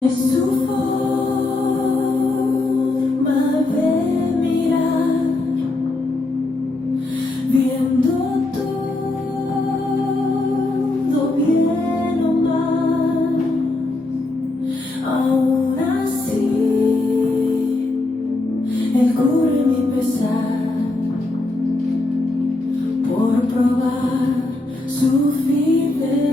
Es su forma de mirar, viendo todo bien o mal. Aún así, Él cubre mi pesar por probar su fidelidad.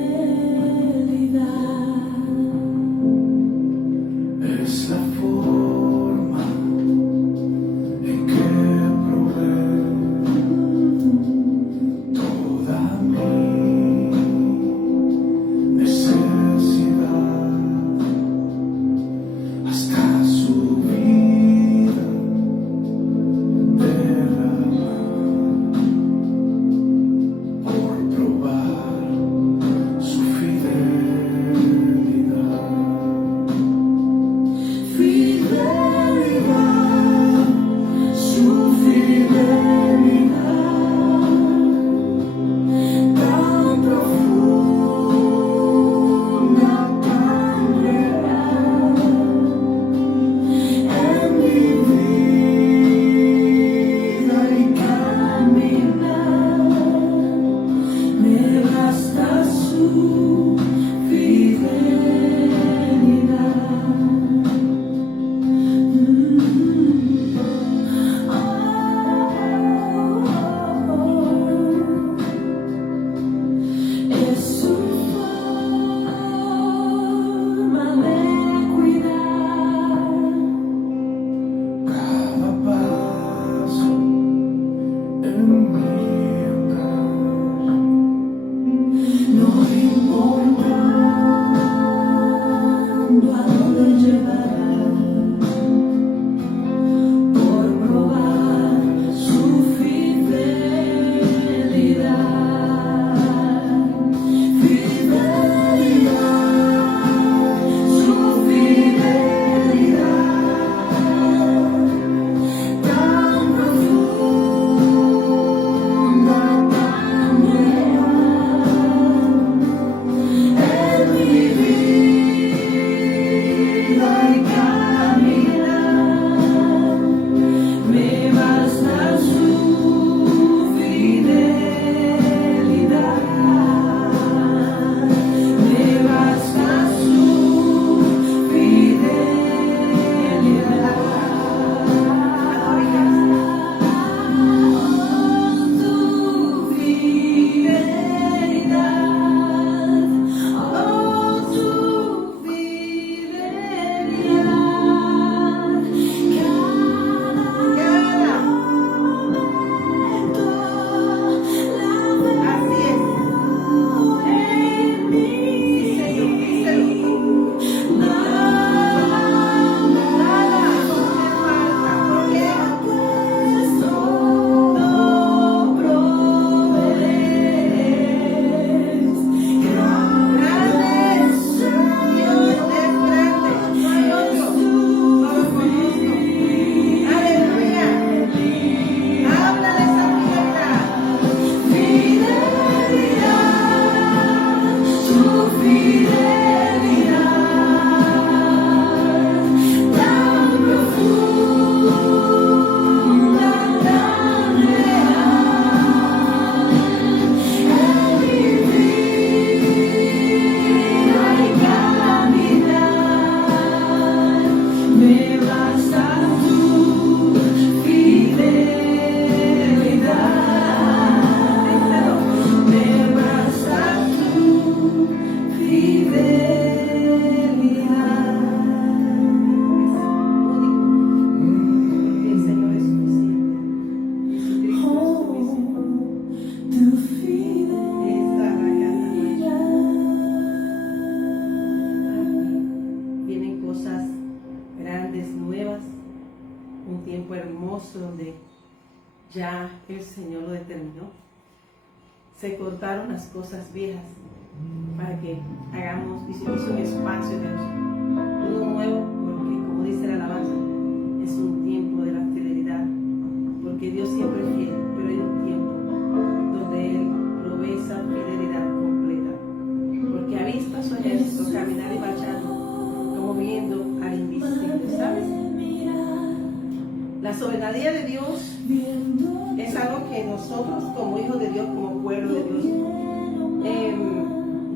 Es la forma en que provee toda mi necesidad, hasta su vida derramar por probar su fidelidad. Fidelidad, su fidelidad, tan profunda, tan real, en mi vida y caminar, me basta su fidelidad. Es su forma de cuidar Cada paso en mi andar, no importando a dónde llevará, por probar su fidelidad. Fidelidad, su fidelidad, tan profunda, tan real, en mi vida y caminar, me basta su fidelidad, me basta su fidelidad. Oh, tu fidelidad, cada momento la veo en mí. Me basta tu fidelidad, me basta tu fidelidad. El Señor es suficiente. Oh, tu fidelidad. Vienen cosas grandes, nuevas, un tiempo hermoso donde ya el Señor lo determinó. Se cortaron las cosas viejas para que hicimos un espacio de uno nuevo, porque como dice la alabanza, es un tiempo de la fidelidad, porque Dios siempre es fiel, pero hay un tiempo donde Él provee esa fidelidad completa, porque ha visto a su ejército caminar y marchando como bien ¿sabes? La soberanía de Dios es algo que nosotros como hijos de Dios, como pueblo de Dios,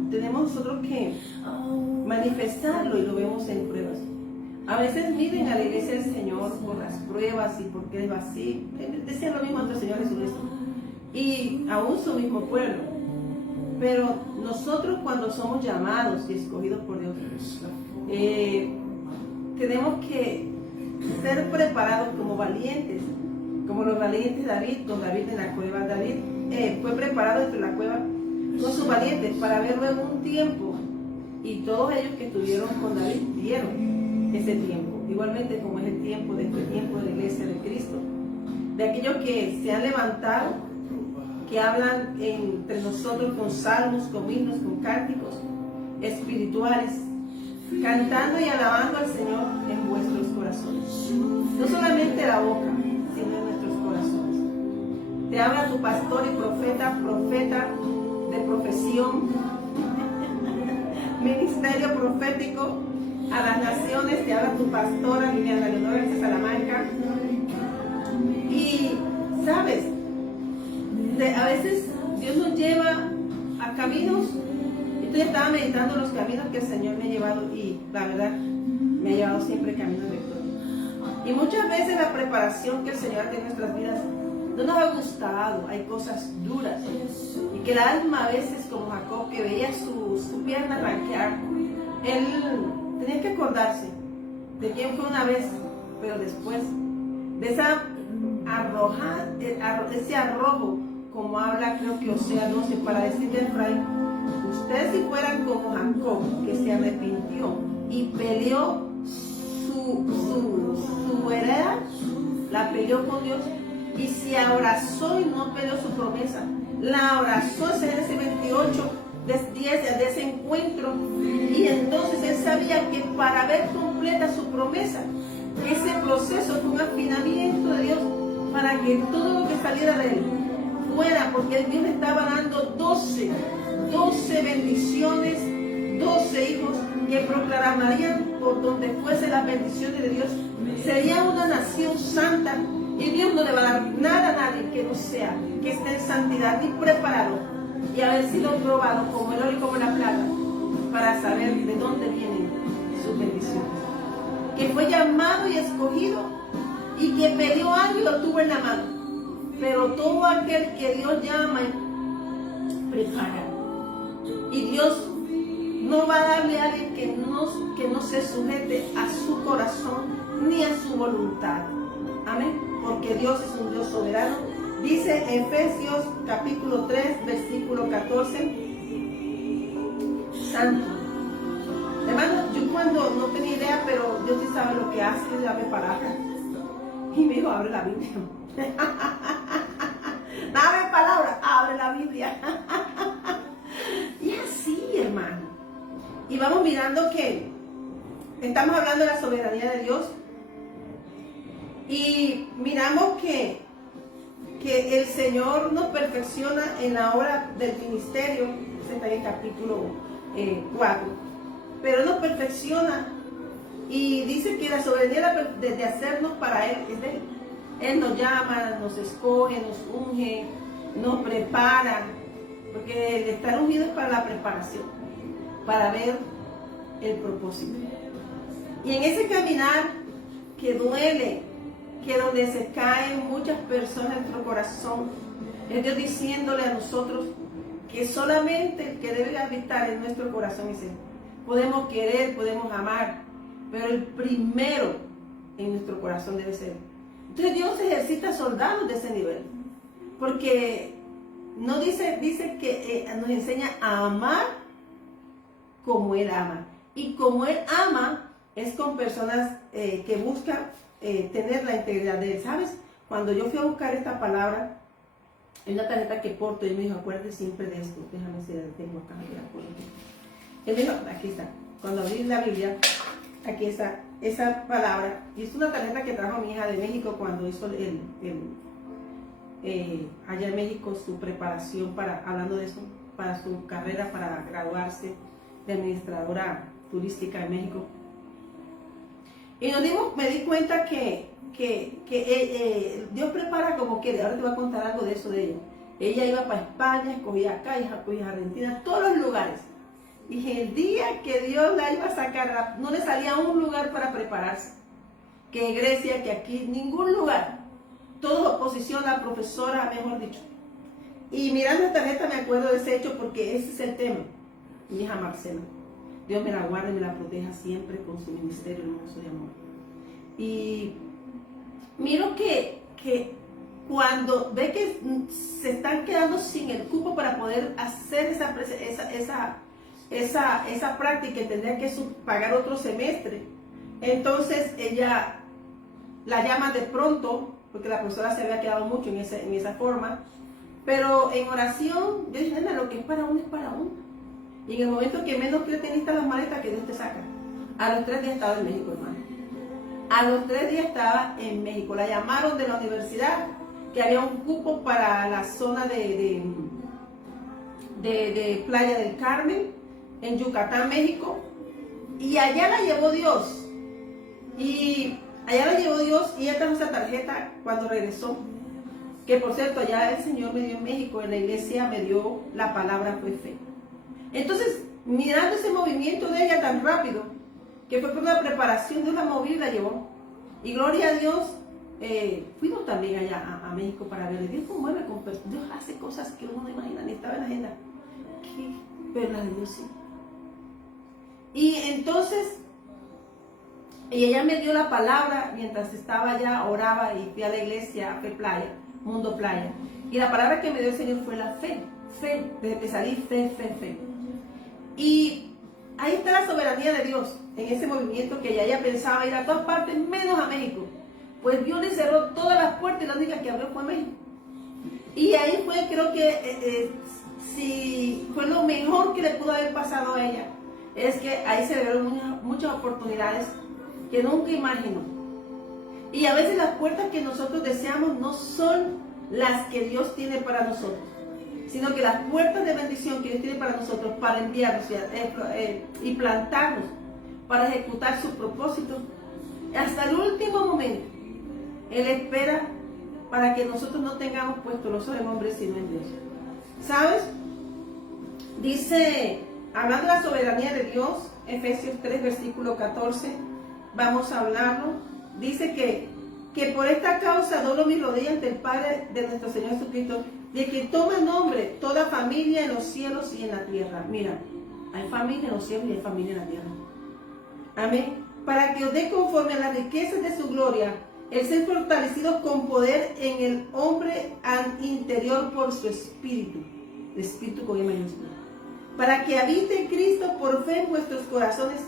tenemos nosotros que manifestarlo y lo vemos en pruebas. A veces miren a la iglesia del Señor por las pruebas y porque es así. Decían lo mismo ante el Señor Jesucristo. Y aún su mismo pueblo. Pero nosotros cuando somos llamados y escogidos por Dios, tenemos que ser preparados como valientes, como los valientes David, con David en la cueva. David fue preparado entre la cueva con sus valientes para verlo en un tiempo, y todos ellos que estuvieron con David vieron ese tiempo, igualmente como es el tiempo de este tiempo de la iglesia de Cristo, de aquellos que se han levantado, que hablan entre nosotros con salmos, con himnos, con cánticos espirituales, cantando y alabando al Señor en vuestros corazones. No solamente la boca, sino en nuestros corazones. Te habla tu pastor y profeta de profesión, ministerio profético a las naciones. Te habla tu pastora Liliana Leonora de Salamanca. Y, ¿sabes? A veces Dios nos lleva a caminos. Yo estaba meditando los caminos que el Señor me ha llevado, y la verdad me ha llevado siempre caminos de victoria. Y muchas veces la preparación que el Señor hace en nuestras vidas no nos ha gustado. Hay cosas duras, y que el alma a veces, como Jacob, que veía su pierna arranquear, él tenía que acordarse de quién fue una vez, pero después de esa ese arrojo, como habla creo que Oseas 12, para decirle a Efraín: ustedes si fueran como Jacob, que se arrepintió y peleó su hereda, la peleó con Dios, y se abrazó y no peleó su promesa, la abrazó en ese 28 de ese encuentro, y entonces él sabía que para ver completa su promesa, ese proceso fue un afinamiento de Dios para que todo lo que saliera de él fuera, porque Dios le estaba dando 12 bendiciones, 12 hijos que proclamarían por donde fuese las bendiciones de Dios. Sería una nación santa, y Dios no le va a dar nada a nadie que no sea, que esté en santidad y preparado y haber sido probado como el oro y como la plata, para saber de dónde vienen sus bendiciones. Que fue llamado y escogido, y que peleó algo y lo tuvo en la mano. Pero todo aquel que Dios llama, prepara. Y Dios no va a darle a alguien que no se sujete a su corazón ni a su voluntad. Amén. Porque Dios es un Dios soberano. Dice Efesios capítulo 3, versículo 14. Santo. Hermano, yo cuando no tenía idea, pero Dios sí sabe lo que hace, dame palabra. Y me dijo: abre la Biblia. Dame palabra, abre la Biblia. Y así, hermano. Y vamos mirando que estamos hablando de la soberanía de Dios. Y miramos que el Señor nos perfecciona en la obra del ministerio. Ese está en el capítulo 4. Pero nos perfecciona, y dice que la soberanía de hacernos para Él es de Él. Él nos llama, nos escoge, nos unge, nos prepara, porque el estar ungido es para la preparación, para ver el propósito. Y en ese caminar que duele, que donde se caen muchas personas en nuestro corazón, es Dios diciéndole a nosotros que solamente el que debe habitar en nuestro corazón es Él. Podemos querer, podemos amar, pero el primero en nuestro corazón debe ser. Entonces Dios ejercita soldados de ese nivel, porque no dice que nos enseña a amar como Él ama. Y como Él ama es con personas que buscan tener la integridad de Él. ¿Sabes? Cuando yo fui a buscar esta palabra, en una tarjeta que porto, y me dijo: acuérdate siempre de esto. Déjame ver si la tengo acá. Él me dijo: aquí está. Cuando abrí la Biblia, aquí está esa palabra. Y es una tarjeta que trajo mi hija de México cuando hizo allá en México su preparación hablando de eso, para su carrera, para graduarse de administradora turística en México. Y me di cuenta que Dios prepara como quiere. Ahora te voy a contar algo de eso de ella. Ella iba para España, escogía acá, escogía Argentina, todos los lugares. Dije, el día que Dios la iba a sacar, no le salía un lugar para prepararse. Que Grecia, que aquí, ningún lugar. Todo oposición a la profesora, mejor dicho. Y mirando esta tarjeta me acuerdo de ese hecho porque ese es el tema. Mi hija Marcela. Dios me la guarde y me la proteja siempre con su ministerio hermoso de amor. Y miro que cuando ve que se están quedando sin el cupo para poder hacer esa práctica y tendría que pagar otro semestre, entonces ella la llama de pronto, porque la profesora se había quedado mucho en esa forma, pero en oración, yo dije, nena, lo que es para uno es para uno. Y en el momento que menos que tenés las maletas, que Dios te saca. A los 3 días estaba en México, hermano. A los 3 días estaba en México. La llamaron de la universidad, que había un cupo para la zona de Playa del Carmen, en Yucatán, México. Y allá la llevó Dios. Y ella trajo esa tarjeta cuando regresó. Que por cierto, allá el Señor me dio en México, en la iglesia me dio la palabra fue fe. Entonces, mirando ese movimiento de ella tan rápido, que fue por una preparación, Dios la movió y la llevó. Y gloria a Dios, fuimos también allá a México para verle. Dios mueve con personas, Dios hace cosas que uno no imagina, ni estaba en la agenda. Pero la de Dios sí. Y entonces, y ella me dio la palabra mientras estaba allá, oraba y fui a la iglesia, a Fe Playa, Mundo Playa. Y la palabra que me dio el Señor fue la fe. Fe, desde que salí, fe. Y ahí está la soberanía de Dios, en ese movimiento que ella pensaba ir a todas partes, menos a México. Pues Dios le cerró todas las puertas y la única que abrió fue México. Y ahí fue, creo que, si fue lo mejor que le pudo haber pasado a ella, es que ahí se le dieron muchas oportunidades que nunca imaginó. Y a veces las puertas que nosotros deseamos no son las que Dios tiene para nosotros, sino que las puertas de bendición que Dios tiene para nosotros, para enviarnos y plantarnos, para ejecutar su propósito, hasta el último momento, Él espera para que nosotros no tengamos puesto los ojos en hombres, sino en Dios. ¿Sabes? Dice, hablando de la soberanía de Dios, Efesios 3, versículo 14, vamos a hablarlo. Dice que por esta causa doblo mis rodillas ante el Padre de nuestro Señor Jesucristo, de que toma nombre toda familia en los cielos y en la tierra. Mira, hay familia en los cielos y hay familia en la tierra. Amén. Para que os dé conforme a las riquezas de su gloria, el ser fortalecido con poder en el hombre interior por su espíritu. El espíritu con E mayúscula. Para que habite Cristo por fe en vuestros corazones,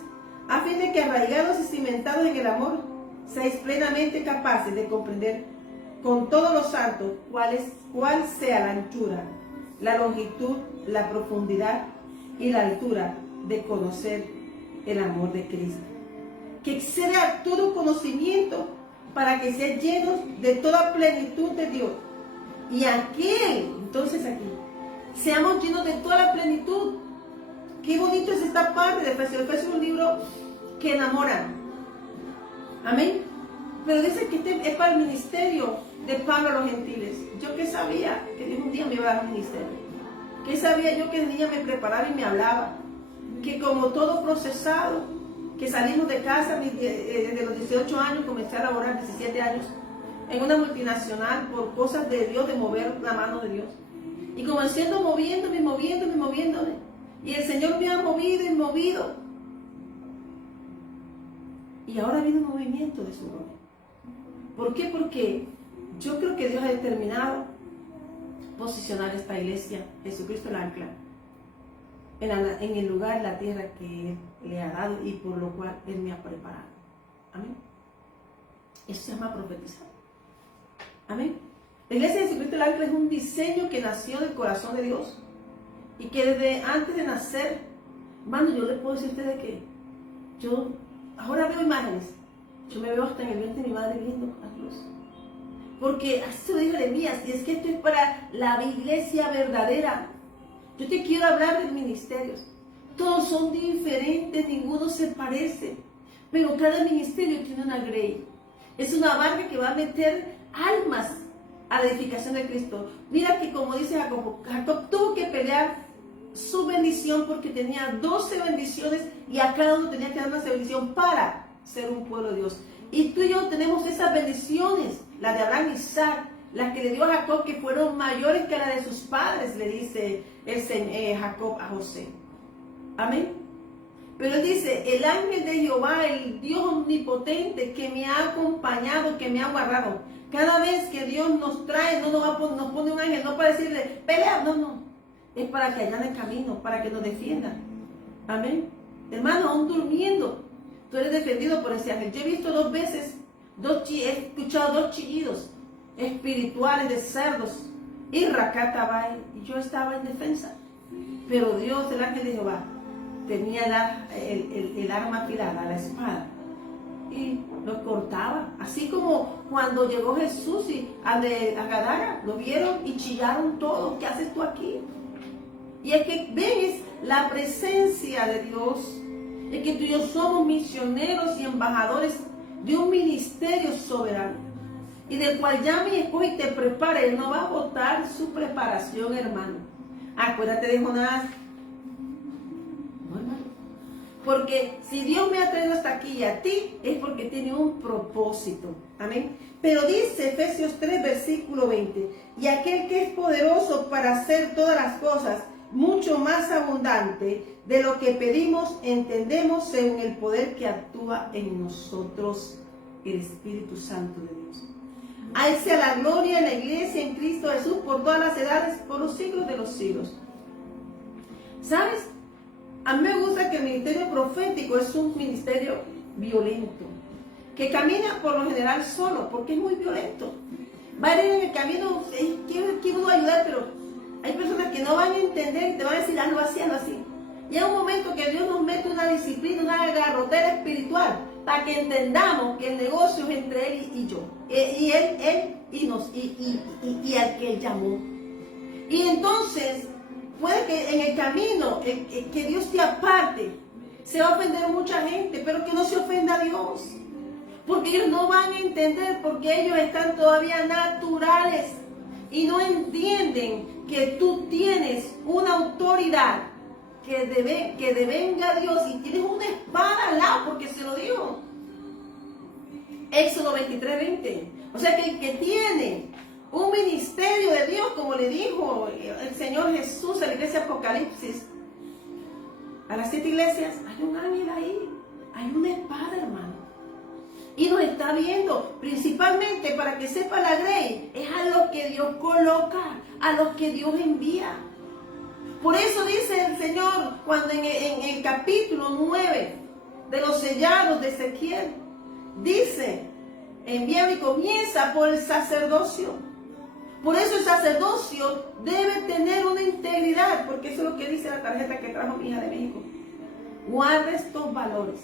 a fin de que arraigados y cimentados en el amor, seáis plenamente capaces de comprender con todos los santos cuál sea la anchura, la longitud, la profundidad y la altura de conocer el amor de Cristo, que excede a todo conocimiento, para que sean llenos de toda plenitud de Dios. Y entonces aquí, seamos llenos de toda la plenitud. Qué bonito es esta parte de Efesios. Efesios es un libro que enamora. Amén. Pero dice que este es para el ministerio de Pablo a los gentiles. Yo que sabía que Dios un día me iba a dar un ministerio. Que sabía yo que el día me preparaba y me hablaba. Que como todo procesado, que salimos de casa desde los 18 años, comencé a laborar 17 años en una multinacional por cosas de Dios, de mover la mano de Dios. Y como siendo moviéndome. Y el Señor me ha movido y movido. Y ahora viene un movimiento de su gloria. ¿Por qué? Porque yo creo que Dios ha determinado posicionar esta iglesia, Jesucristo el ancla, en el lugar, en la tierra que Él le ha dado y por lo cual Él me ha preparado. Amén. Eso se llama profetizar. Amén. La iglesia de Jesucristo el ancla es un diseño que nació del corazón de Dios y que desde antes de nacer, hermano, yo le puedo decir a ustedes que yo ahora veo imágenes. Yo me veo hasta en el vientre de mi madre viendo a Dios. Porque así se lo dijo Jeremías, y es que esto es para la iglesia verdadera. Yo te quiero hablar de ministerios. Todos son diferentes, ninguno se parece. Pero cada ministerio tiene una grey. Es una barca que va a meter almas a la edificación de Cristo. Mira que como dice Jacob, Jacob tuvo que pelear su bendición porque tenía 12 bendiciones y a cada uno tenía que dar una bendición para ser un pueblo de Dios. Y tú y yo tenemos esas bendiciones, la de Abraham y Isaac, las que le dio a Jacob, que fueron mayores que la de sus padres, le dice Jacob a José. Amén. Pero él dice, el ángel de Jehová, el Dios omnipotente que me ha acompañado, que me ha guardado. Cada vez que Dios nos trae, no nos pone un ángel, no para decirle, pelea, no. Es para que allane el camino, para que nos defienda. Amén. Hermano, aún durmiendo, tú eres defendido por ese ángel. Yo he visto 2 veces, he escuchado 2 chillidos espirituales de cerdos y racatabai, y yo estaba en defensa. Pero Dios, el ángel de Jehová, tenía el arma afilada, la espada, y lo cortaba. Así como cuando llegó Jesús y a Gadara, lo vieron y chillaron todos. ¿Qué haces tú aquí? Y es que ves la presencia de Dios, es que tú y yo somos misioneros y embajadores de un ministerio soberano, y del cual ya mi esposo y te prepara. Él no va a botar su preparación, hermano. Acuérdate de Jonás. No, hermano. Porque si Dios me ha traído hasta aquí y a ti, es porque tiene un propósito. Amén. Pero dice Efesios 3, versículo 20, y aquel que es poderoso para hacer todas las cosas mucho más abundante de lo que pedimos, entendemos, según el poder que actúa en nosotros, el Espíritu Santo de Dios. A Él sea la gloria en la iglesia, en Cristo Jesús, por todas las edades, por los siglos de los siglos. ¿Sabes? A mí me gusta que el ministerio profético es un ministerio violento, que camina por lo general solo, porque es muy violento. Va a ir en el camino, quiero ayudar, pero hay personas que no van a entender y te van a decir, hazlo así, hazlo así. Y hay un momento que Dios nos mete una disciplina, una garrotera espiritual, para que entendamos que el negocio es entre Él y yo. Y Él y al que Él llamó. Y entonces, puede que en el camino, que Dios te aparte, se va a ofender mucha gente, pero que no se ofenda a Dios. Porque ellos no van a entender, porque ellos están todavía naturales y no entienden que tú tienes una autoridad que devenga a Dios, y tienes una espada al lado, porque se lo dijo. Éxodo 23:20. O sea que el que tiene un ministerio de Dios, como le dijo el Señor Jesús a la iglesia Apocalipsis, a las 7 iglesias, hay un ángel ahí, hay una espada, hermano. Y nos está viendo, principalmente para que sepa la grey, es a los que Dios coloca, a los que Dios envía. Por eso dice el Señor, cuando en el capítulo 9 de los sellados de Ezequiel, dice, envía y comienza por el sacerdocio. Por eso el sacerdocio debe tener una integridad, porque eso es lo que dice la tarjeta que trajo mi hija de México. Guarda estos valores.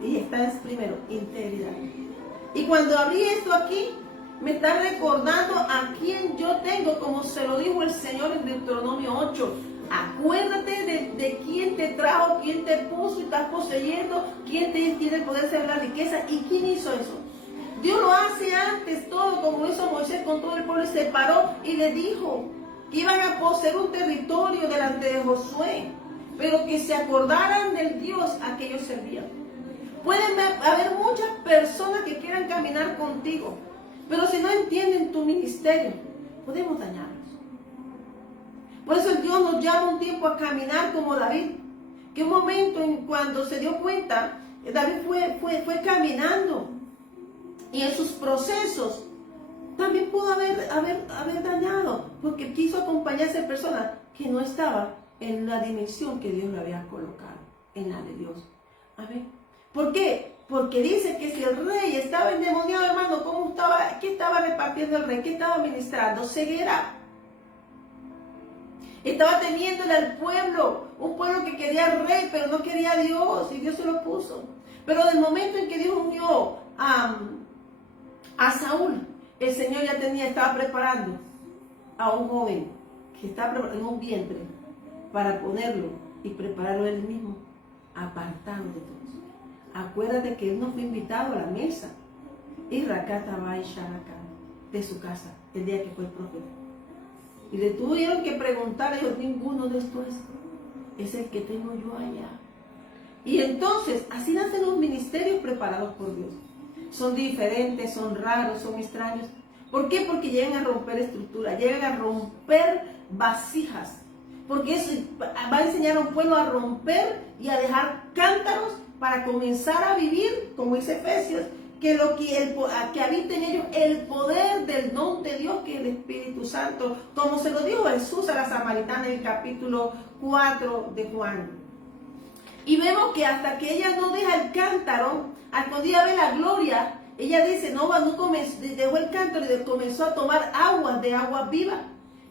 Y está en primero, integridad. Y cuando abrí esto aquí, me está recordando a quién yo tengo, como se lo dijo el Señor en Deuteronomio 8. Acuérdate de quién te trajo, quién te puso y estás poseyendo, quién tiene el poder de hacer la riqueza y quién hizo eso. Dios lo hace antes todo, como hizo Moisés con todo el pueblo, y se paró y le dijo que iban a poseer un territorio delante de Josué, pero que se acordaran del Dios a que ellos servían. Pueden haber muchas personas que quieran caminar contigo, pero si no entienden tu ministerio, podemos dañarlos. Por eso Dios nos llama un tiempo a caminar como David, que un momento cuando se dio cuenta, David fue caminando, y en sus procesos también pudo haber dañado, porque quiso acompañar a esa persona que no estaba en la dimensión que Dios le había colocado, en la de Dios. Amén. ¿Por qué? Porque dice que si el rey estaba endemoniado, hermano, ¿qué estaba repartiendo el rey? ¿Qué estaba ministrando? Ceguera. Estaba teniéndole al pueblo, un pueblo que quería al rey, pero no quería a Dios, y Dios se lo puso. Pero del momento en que Dios unió a Saúl, el Señor ya estaba preparando a un joven que estaba preparando en un vientre para ponerlo y prepararlo él mismo, apartado de todos. acuérdate que él no fue invitado a la mesa. Y Rakatabai Sharaka, de su casa, el día que fue profeta. Y le tuvieron que preguntar a ellos, ninguno de estos es el que tengo yo allá. Y entonces, así nacen los ministerios preparados por Dios. Son diferentes, son raros, son extraños. ¿Por qué? Porque llegan a romper estructuras, llegan a romper vasijas. Porque eso va a enseñar a un pueblo a romper y a dejar cántaros para comenzar a vivir, como dice Efesios, que habita en ellos el poder del don de Dios, que es el Espíritu Santo, como se lo dijo Jesús a la samaritana en el capítulo 4 de Juan. Y vemos que hasta que ella no deja el cántaro, al cuando ella ve la gloria, ella dice, dejó el cántaro y comenzó a tomar aguas de agua viva.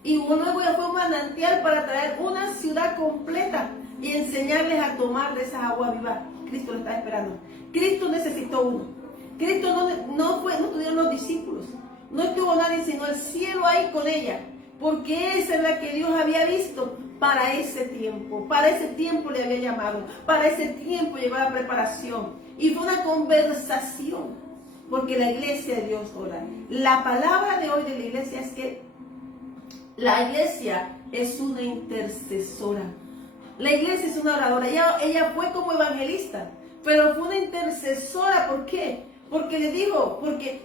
Y luego ya fue un manantial para traer una ciudad completa y enseñarles a tomar de esa agua viva. Cristo lo está esperando. Cristo necesitó uno. Cristo no tuvieron los discípulos. No estuvo nadie sino el cielo ahí con ella. Porque esa es la que Dios había visto para ese tiempo. Para ese tiempo le había llamado. Para ese tiempo llegó la preparación. Y fue una conversación. Porque la iglesia de Dios ora. La palabra de hoy de la iglesia es que la iglesia es una intercesora. La iglesia es una oradora. Ella fue como evangelista, pero fue una intercesora. ¿Por qué? Porque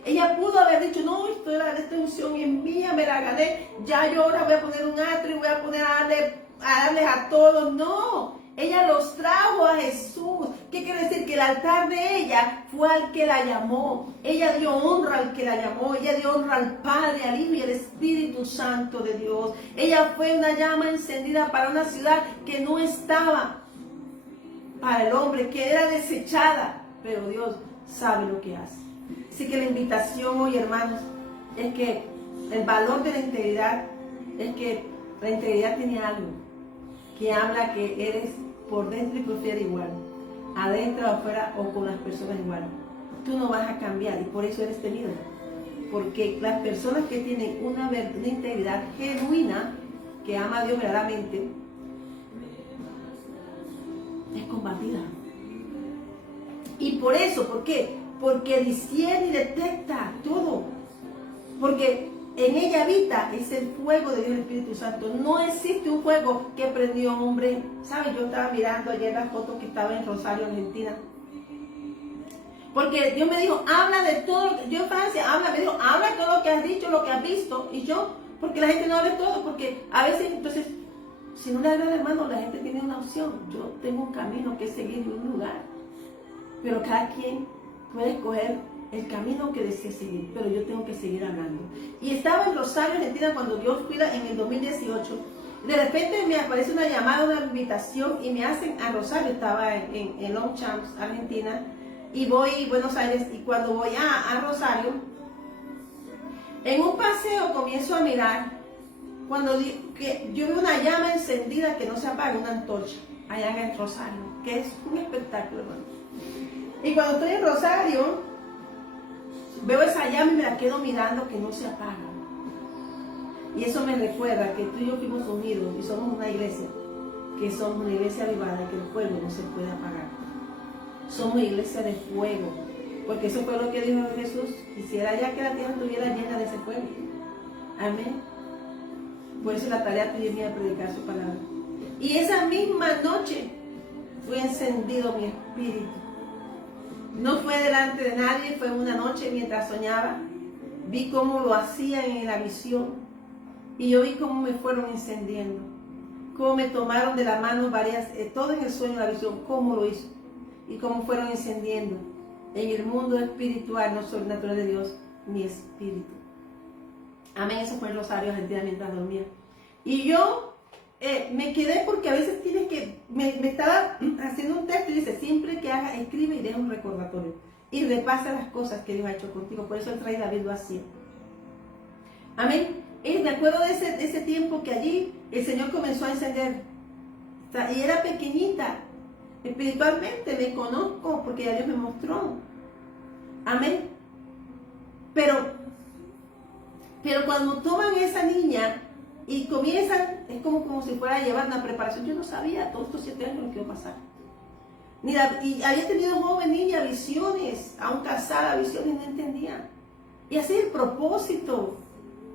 ella pudo haber dicho, no, esta unción es mía, me la gané, ya yo ahora voy a poner un atrio y voy a poner a darles a todos. No, ella los trajo a Jesús. ¿Qué quiere decir? Que el altar de ella fue al que la llamó. Ella dio honra al que la llamó. Ella dio honra al Padre, al Hijo y al Espíritu Santo de Dios. Ella fue una llama encendida para una ciudad que no estaba para el hombre, que era desechada. Pero Dios sabe lo que hace. Así que la invitación hoy, hermanos, es que el valor de la integridad es que la integridad tiene algo que habla que eres por dentro y por fuera igual, adentro o afuera o con las personas igual. Tú no vas a cambiar y por eso eres temido. Porque las personas que tienen una integridad genuina, que ama a Dios verdaderamente, es combatida. Y por eso, ¿por qué? Porque discierne y detecta todo. Porque en ella habita ese fuego de Dios, el Espíritu Santo. No existe un fuego que prendió un hombre. ¿Sabes? Yo estaba mirando ayer las fotos que estaba en Rosario, Argentina. Porque Dios me dijo, habla de todo. Yo en Francia, me dijo, habla de todo lo que has dicho, lo que has visto. Y yo, porque la gente no habla de todo, porque a veces, entonces, si no le agrada, hermano, la gente tiene una opción. Yo tengo un camino que seguir en un lugar. Pero cada quien puede escoger el camino que desee seguir, pero yo tengo que seguir hablando. Y estaba en Rosario, Argentina, cuando Dios cuida en el 2018. De repente me aparece una llamada, una invitación, y me hacen a Rosario. Estaba en Longchamps, Argentina, y voy a Buenos Aires. Y cuando voy a Rosario, en un paseo comienzo a mirar, cuando yo veo una llama encendida que no se apaga, una antorcha, allá en Rosario, que es un espectáculo, hermano. Y cuando estoy en Rosario, veo esa llama y me la quedo mirando que no se apaga. Y eso me recuerda que tú y yo fuimos unidos y somos una iglesia, que somos una iglesia avivada y que el fuego no se puede apagar. Somos una iglesia de fuego, porque eso fue lo que dijo Jesús. Quisiera ya que la tierra estuviera llena de ese fuego. Amén. Por eso la tarea tuya y mía es predicar su palabra. Y esa misma noche fue encendido mi espíritu. No fue delante de nadie, fue una noche mientras soñaba. Vi cómo lo hacían en la visión. Y yo vi cómo me fueron encendiendo. Cómo me tomaron de la mano todo en el sueño, la visión, cómo lo hizo. Y cómo fueron encendiendo en el mundo espiritual, no sobrenatural de Dios, mi espíritu. Amén, eso fue en Rosario, Argentina, mientras dormía. Y yo me quedé porque a veces tienes que, me estaba haciendo un texto y dice, siempre que hagas, escribe y deja un recordatorio. Y repasa las cosas que Dios ha hecho contigo. Por eso el rey David lo hacía. Amén. Y me acuerdo de ese tiempo que allí el Señor comenzó a encender. Y era pequeñita. Espiritualmente me conozco porque ya Dios me mostró. Amén. Pero cuando toman a esa niña y comienzan, es como si fuera a llevar una preparación. Yo no sabía todos estos 7 años lo que iba a pasar. Y había tenido joven niña visiones, aún casada, visiones, no entendía. Y así el propósito.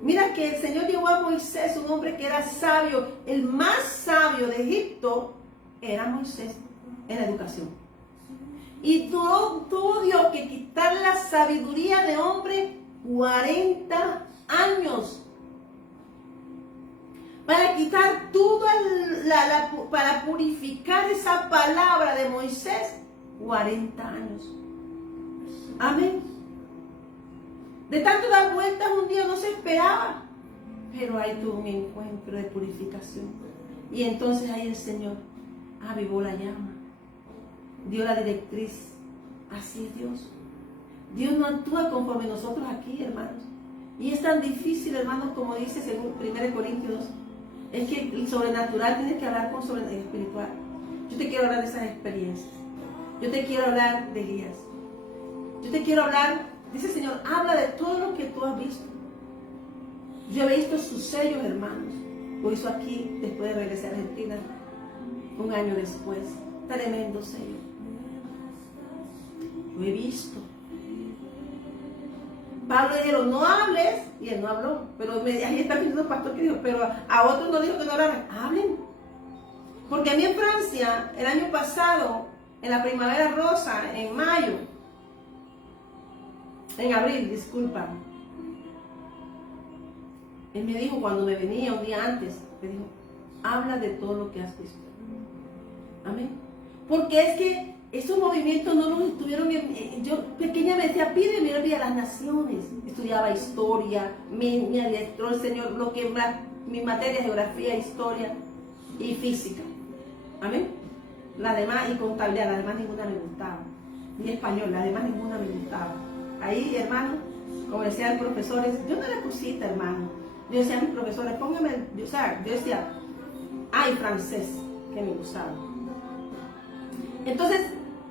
Mira que el Señor llevó a Moisés, un hombre que era sabio, el más sabio de Egipto, era Moisés en la educación. Y tuvo Dios que quitar la sabiduría de hombre 40 años. Para quitar todo, para purificar esa palabra de Moisés, 40 años. Amén. De tanto dar vueltas un día no se esperaba, pero ahí tuvo un encuentro de purificación. Y entonces ahí el Señor avivó la llama, dio la directriz. Así es Dios. Dios no actúa conforme nosotros aquí, hermanos. Y es tan difícil, hermanos, como dice según 1 Corintios 2. Es que el sobrenatural tiene que hablar con el espiritual. Yo te quiero hablar de esas experiencias. Yo te quiero hablar de Elías. Yo te quiero hablar, dice el Señor, habla de todo lo que tú has visto. Yo he visto sus sellos, hermanos. Lo hizo aquí, después de regresar a Argentina, un año después. Tremendo sello. Lo he visto. Pablo le dijeron, no hables, y él no habló. Pero ahí está viendo el pastor que dijo, pero a otros no dijo que no hablaran. Hablen. Porque a mí en Francia, el año pasado, en la primavera rosa, en mayo, en abril, disculpa, él me dijo cuando me venía un día antes, me dijo, habla de todo lo que has visto. Amén. Porque es que esos movimientos no los estuvieron, yo pequeña me decía, pídeme a las naciones. Estudiaba historia, me adiestró el Señor, lo que más, mi materia, geografía, historia y física. Amén. La demás, y contabilidad, la demás ninguna me gustaba. Ni español, la demás ninguna me gustaba. Ahí, hermano, como decían los profesores, yo no era cosita, hermano. Yo decía a mis profesores, póngame, yo decía, ay, francés, que me gustaba. Entonces,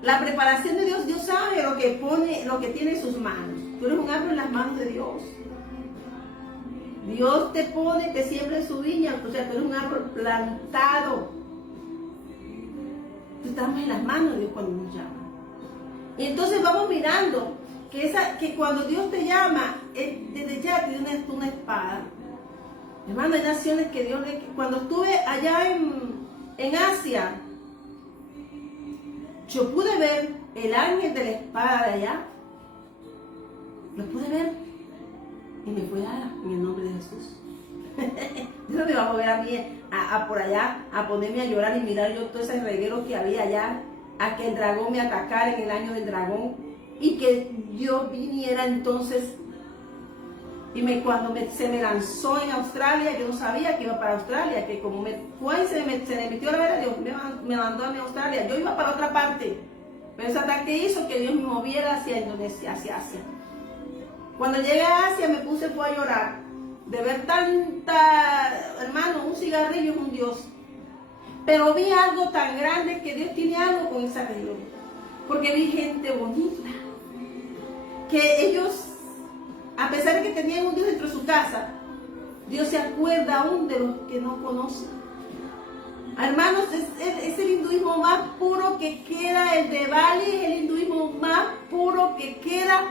la preparación de Dios, Dios sabe lo que pone, lo que tiene en sus manos. Tú eres un árbol en las manos de Dios. Dios te pone, te siembra en su viña, o sea, tú eres un árbol plantado. Tú estamos en las manos de Dios cuando nos llama. Y entonces vamos mirando que cuando Dios te llama, desde ya te dio una espada. Hermano, hay naciones que Dios cuando estuve allá en Asia, yo pude ver el ángel de la espada de allá. Lo pude ver. Y me fue dada en el nombre de Jesús. Dios no me va a mover a mí por allá, a ponerme a llorar y mirar yo todo ese reguero que había allá, a que el dragón me atacara en el año del dragón y que Dios viniera entonces. Y cuando se me lanzó en Australia, yo no sabía que iba para Australia, que como me fue y se me metió la vera, Dios me mandó a mi Australia. Yo iba para otra parte, pero ese ataque hizo que Dios me moviera hacia Indonesia, hacia Asia. Cuando llegué a Asia fue a llorar, de ver tanta, hermano, un cigarrillo es un Dios. Pero vi algo tan grande que Dios tiene algo con esa región. Porque vi gente bonita, que ellos, a pesar de que tenían un Dios dentro de su casa, Dios se acuerda aún de los que no conocen. Hermanos, es el hinduismo más puro que queda, el de Bali es el hinduismo más puro que queda,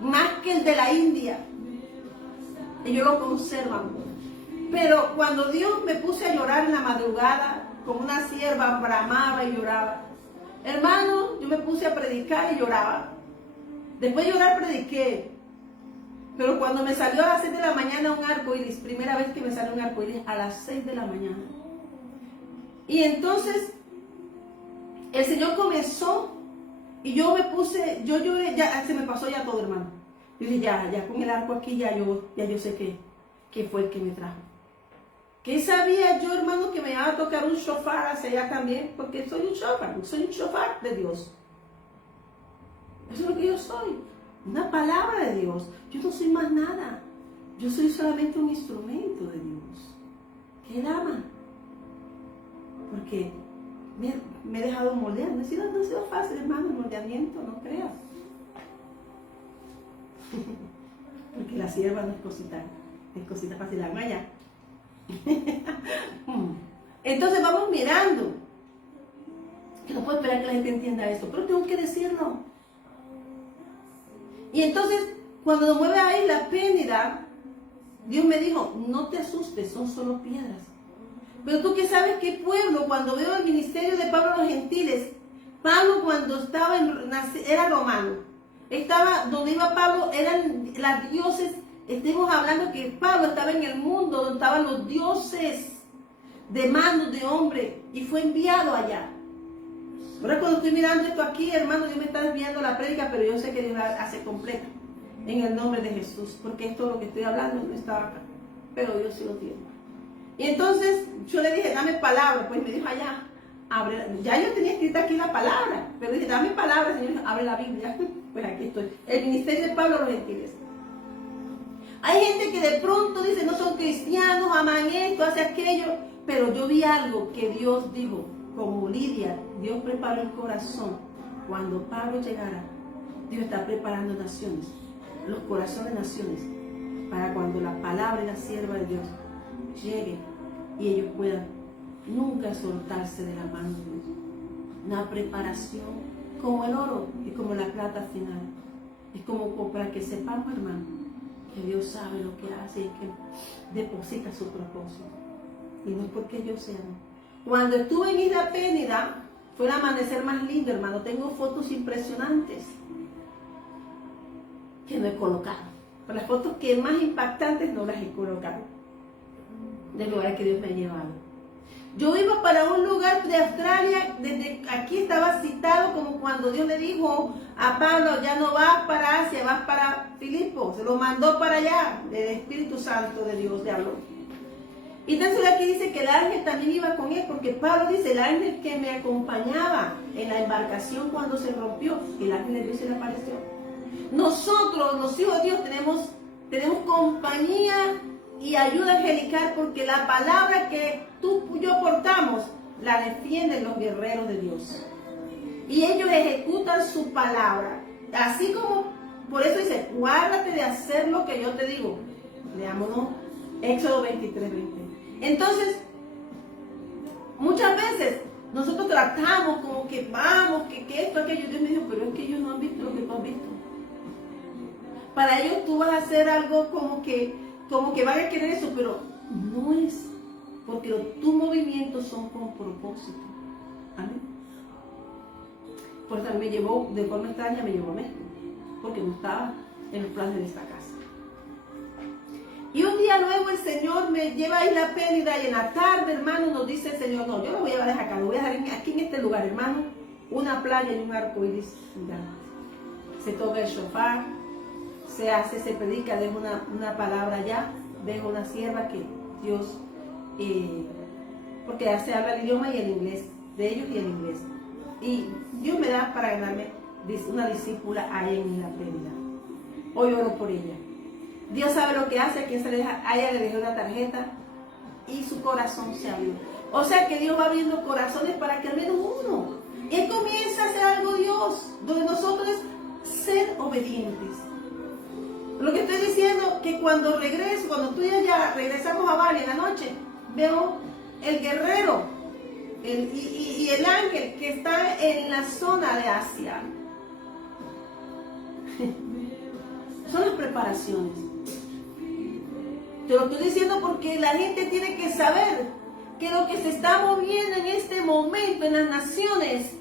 más que el de la India. Ellos lo conservan. Pero cuando Dios me puse a llorar en la madrugada, como una sierva bramaba y lloraba, hermano, yo me puse a predicar y lloraba. Después de llorar prediqué. Pero cuando me salió a las 6 de la mañana un arco iris, primera vez que me salió un arco iris a las 6 de la mañana. Y entonces el Señor comenzó y yo me puse, yo lloré, ya se me pasó ya todo, hermano. Yo dije, ya con el arco aquí ya yo sé que fue el que me trajo. ¿Qué sabía yo, hermano, que me iba a tocar un shofar hacia allá también? Porque soy un shofar de Dios. Eso es lo que yo soy, una palabra de Dios. Yo no soy más nada. Yo soy solamente un instrumento de Dios que Él ama. Porque me he dejado moldear. No ha sido fácil, hermano, el moldeamiento, no creas. Porque la sierva no es cosita fácil, la malla. Entonces vamos mirando. Que no puedo esperar que la gente entienda esto, pero tengo que decirlo. Y entonces, cuando nos mueve a Isla Pénida, Dios me dijo, no te asustes, son solo piedras. Pero tú que sabes qué pueblo, cuando veo el ministerio de Pablo a los gentiles, Pablo cuando estaba era romano. Estaba, donde iba Pablo, eran las dioses. Estamos hablando que Pablo estaba en el mundo donde estaban los dioses de manos de hombre y fue enviado allá. Ahora cuando estoy mirando esto aquí, hermano, Dios me está desviando la prédica, pero yo sé que Dios la hace completa en el nombre de Jesús, porque esto lo que estoy hablando no estaba acá, pero Dios sí lo tiene. Y entonces yo le dije, dame palabra, pues me dijo allá, abre, ya yo tenía escrita aquí la palabra, pero dije, dame palabra, Señor, abre la Biblia. Pues aquí estoy, el ministerio de Pablo a los gentiles. Hay gente que de pronto dice, no son cristianos, aman esto, hace aquello, pero yo vi algo que Dios dijo, como Lidia, Dios preparó el corazón. Cuando Pablo llegara, Dios está preparando naciones, los corazones de naciones, para cuando la palabra y la sierva de Dios llegue y ellos puedan nunca soltarse de la mano de Dios. Una preparación como el oro y como la plata al final. Es como para que sepamos, hermano, que Dios sabe lo que hace y que deposita su propósito. Y no es porque yo sea, no. Cuando estuve en Isla Pénida, fue el amanecer más lindo, hermano. Tengo fotos impresionantes que no he colocado. Pero las fotos que más impactantes no las he colocado. Del lugar que Dios me ha llevado. Yo iba para un lugar de Australia, desde aquí estaba citado como cuando Dios le dijo a Pablo, ya no vas para Asia, vas para Filipo. Se lo mandó para allá, del Espíritu Santo de Dios le habló. Y entonces aquí dice que el ángel también iba con él, porque Pablo dice, el ángel que me acompañaba en la embarcación cuando se rompió, el ángel de Dios se le apareció. Nosotros, los hijos de Dios, tenemos compañía y ayuda angelical, porque la palabra que tú y yo portamos, la defienden los guerreros de Dios. Y ellos ejecutan su palabra. Así como, por eso dice, guárdate de hacer lo que yo te digo. Leámonos Éxodo 23:20. Entonces, muchas veces nosotros tratamos como que vamos, que esto, aquello. Dios me dijo, pero es que ellos no han visto lo que tú has visto. Para ellos tú vas a hacer algo como que van a querer eso, pero no es, porque tus movimientos son con propósito. Amén. Por eso me llevó, de forma extraña, me llevó a México, porque no estaba en los planes de esta casa. Y un día luego el Señor me lleva a Isla Pénida y en la tarde, hermano, nos dice el Señor, no, yo lo voy a dejar acá, lo voy a dejar aquí en este lugar, hermano, una playa y un arco iris gigante. Se toca el shofar, se predica, dejo una palabra allá, dejo una sierva que Dios, porque ya se habla el idioma y el inglés, de ellos y el inglés. Y Dios me da para ganarme una discípula ahí en Isla Pénida. Hoy oro por ella. Dios sabe lo que hace, a quien a ella le dejé una tarjeta y su corazón se abrió. O sea que Dios va abriendo corazones para que al menos uno. Él comienza a hacer algo Dios, donde nosotros ser obedientes. Lo que estoy diciendo, que cuando regreso, cuando tú y ya regresamos a Bali en la noche, veo el guerrero y el ángel que está en la zona de Asia. Son las preparaciones. Te lo estoy diciendo porque la gente tiene que saber que lo que se está moviendo en este momento en las naciones,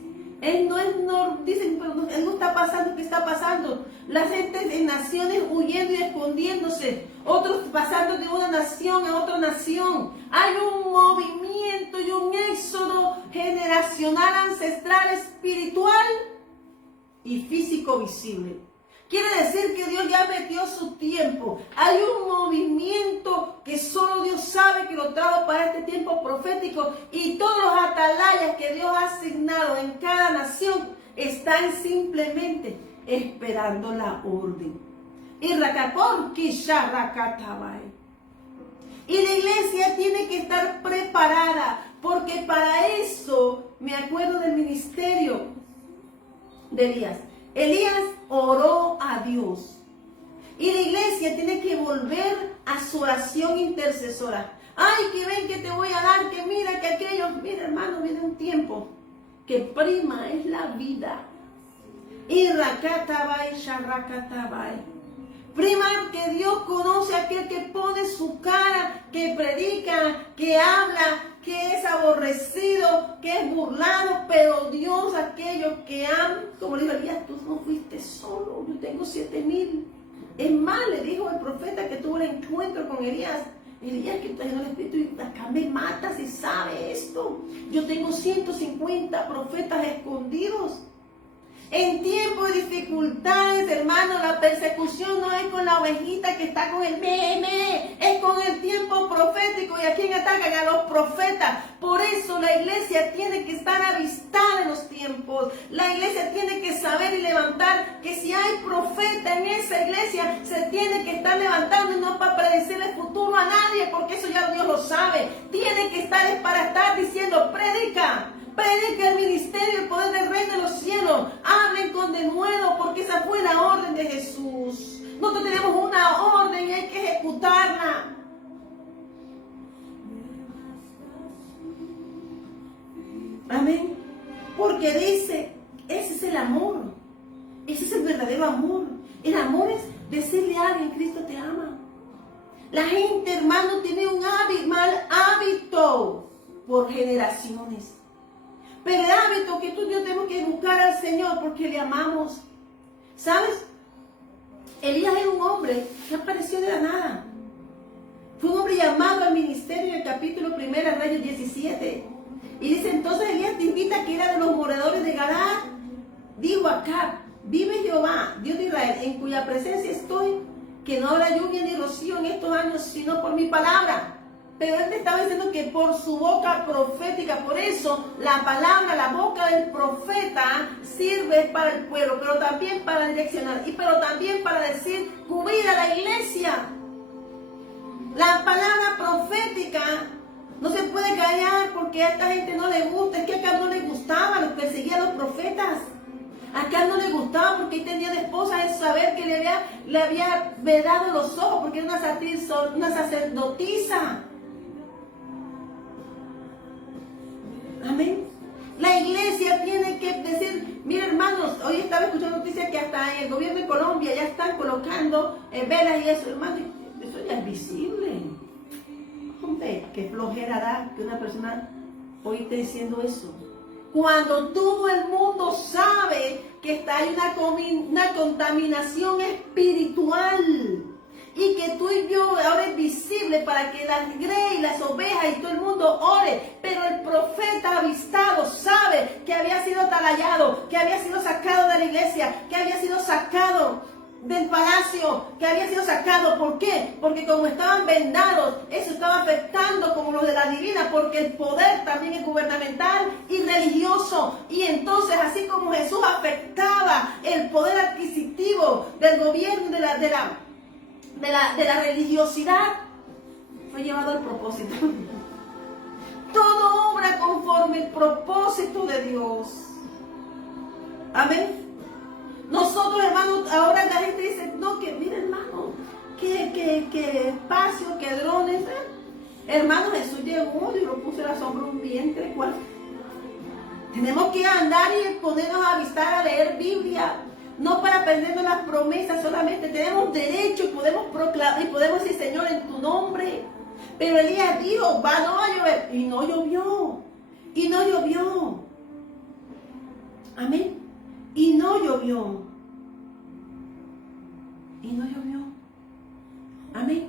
dicen, pero él no está pasando, ¿qué está pasando? La gente en naciones huyendo y escondiéndose, otros pasando de una nación a otra nación. Hay un movimiento y un éxodo generacional, ancestral, espiritual y físico visible. Quiere decir que Dios ya metió su tiempo. Hay un movimiento que solo Dios sabe que lo trajo para este tiempo profético. Y todos los atalayas que Dios ha asignado en cada nación están simplemente esperando la orden. Y la iglesia tiene que estar preparada, porque para eso me acuerdo del ministerio de Elías. Elías oró a Dios. Y la iglesia tiene que volver a su oración intercesora. Ay, que ven que te voy a dar, que mira, que aquello. Mira, hermano, viene un tiempo que prima es la vida. Y Rakatabai, Sharrakatabai. Prima que Dios conoce a aquel que pone su cara, que predica, que habla, que es aborrecido, que es burlado, pero Dios aquellos que aman, como le dijo Elías, tú no fuiste solo, yo tengo 7,000. Es más, le dijo el profeta que tuvo el encuentro con Elías, que está lleno del Espíritu y acá me matas y sabe esto. Yo tengo 150 profetas escondidos. En tiempos de dificultades, hermano, la persecución no es con la ovejita que está con el meme, es con el tiempo profético. ¿Y a quién atacan? A los profetas. Por eso la iglesia tiene que estar avistada en los tiempos. La iglesia tiene que saber y levantar que si hay profeta en esa iglesia, se tiene que estar levantando y no para predecir el futuro a nadie, porque eso ya Dios lo sabe. Tiene que estar es para estar diciendo, predica. Predica el ministerio, el poder del reino de los cielos. Hablen con denuedo, porque esa fue la orden de Jesús. Nosotros tenemos una orden y hay que ejecutarla. Amén. Porque dice, ese es el amor. Ese es el verdadero amor. El amor es decirle a alguien, Cristo te ama. La gente, hermano, tiene un mal hábito por generaciones. Pero el hábito que tú y yo tenemos que buscar al Señor porque le amamos. ¿Sabes? Elías era un hombre que apareció de la nada. Fue un hombre llamado al ministerio en el capítulo 1, Reyes 17. Y dice, entonces Elías te invita, que era de los moradores de Gadar. Dijo a Acab, vive Jehová, Dios de Israel, en cuya presencia estoy, que no habrá lluvia ni rocío en estos años, sino por mi palabra. Pero él te estaba diciendo que por su boca profética, por eso la palabra, la boca del profeta sirve para el pueblo, pero también para direccionar, pero también para decir, cubrir a la iglesia. La palabra profética no se puede callar porque a esta gente no le gusta. Es que acá no le gustaba, los perseguía a los profetas. Acá no le gustaba porque él tenía de esposa es saber que le había vedado los ojos porque era una sacerdotisa. Amén. La iglesia tiene que decir, mira hermanos, hoy estaba escuchando noticias que hasta en el gobierno de Colombia ya están colocando velas y eso, hermano, eso ya es visible. Hombre, qué flojera da que una persona hoy esté diciendo eso. Cuando todo el mundo sabe que hay una contaminación espiritual. Y que tú y yo ahora es visible para que las grey, las ovejas y todo el mundo ore. Pero el profeta avistado sabe que había sido atalayado, que había sido sacado de la iglesia, que había sido sacado del palacio, que había sido sacado. ¿Por qué? Porque como estaban vendados, eso estaba afectando como los de la divina, porque el poder también es gubernamental y religioso. Y entonces, así como Jesús afectaba el poder adquisitivo del gobierno de la religiosidad, fue llevado al propósito. Todo obra conforme el propósito de Dios. Amén. Nosotros, hermanos, ahora la gente dice, no, que mira, hermano, que espacio, que drones. Hermano, Jesús llegó y lo puso en la sombra de un vientre. ¿Cuál? Tenemos que andar y ponernos a avistar, a leer Biblia. No para aprendernos las promesas solamente. Tenemos derecho y podemos proclamar y podemos decir, Señor, en tu nombre. Pero Elías dijo, no va a llover. Y no llovió. Y no llovió. Amén. Y no llovió. Y no llovió. Amén.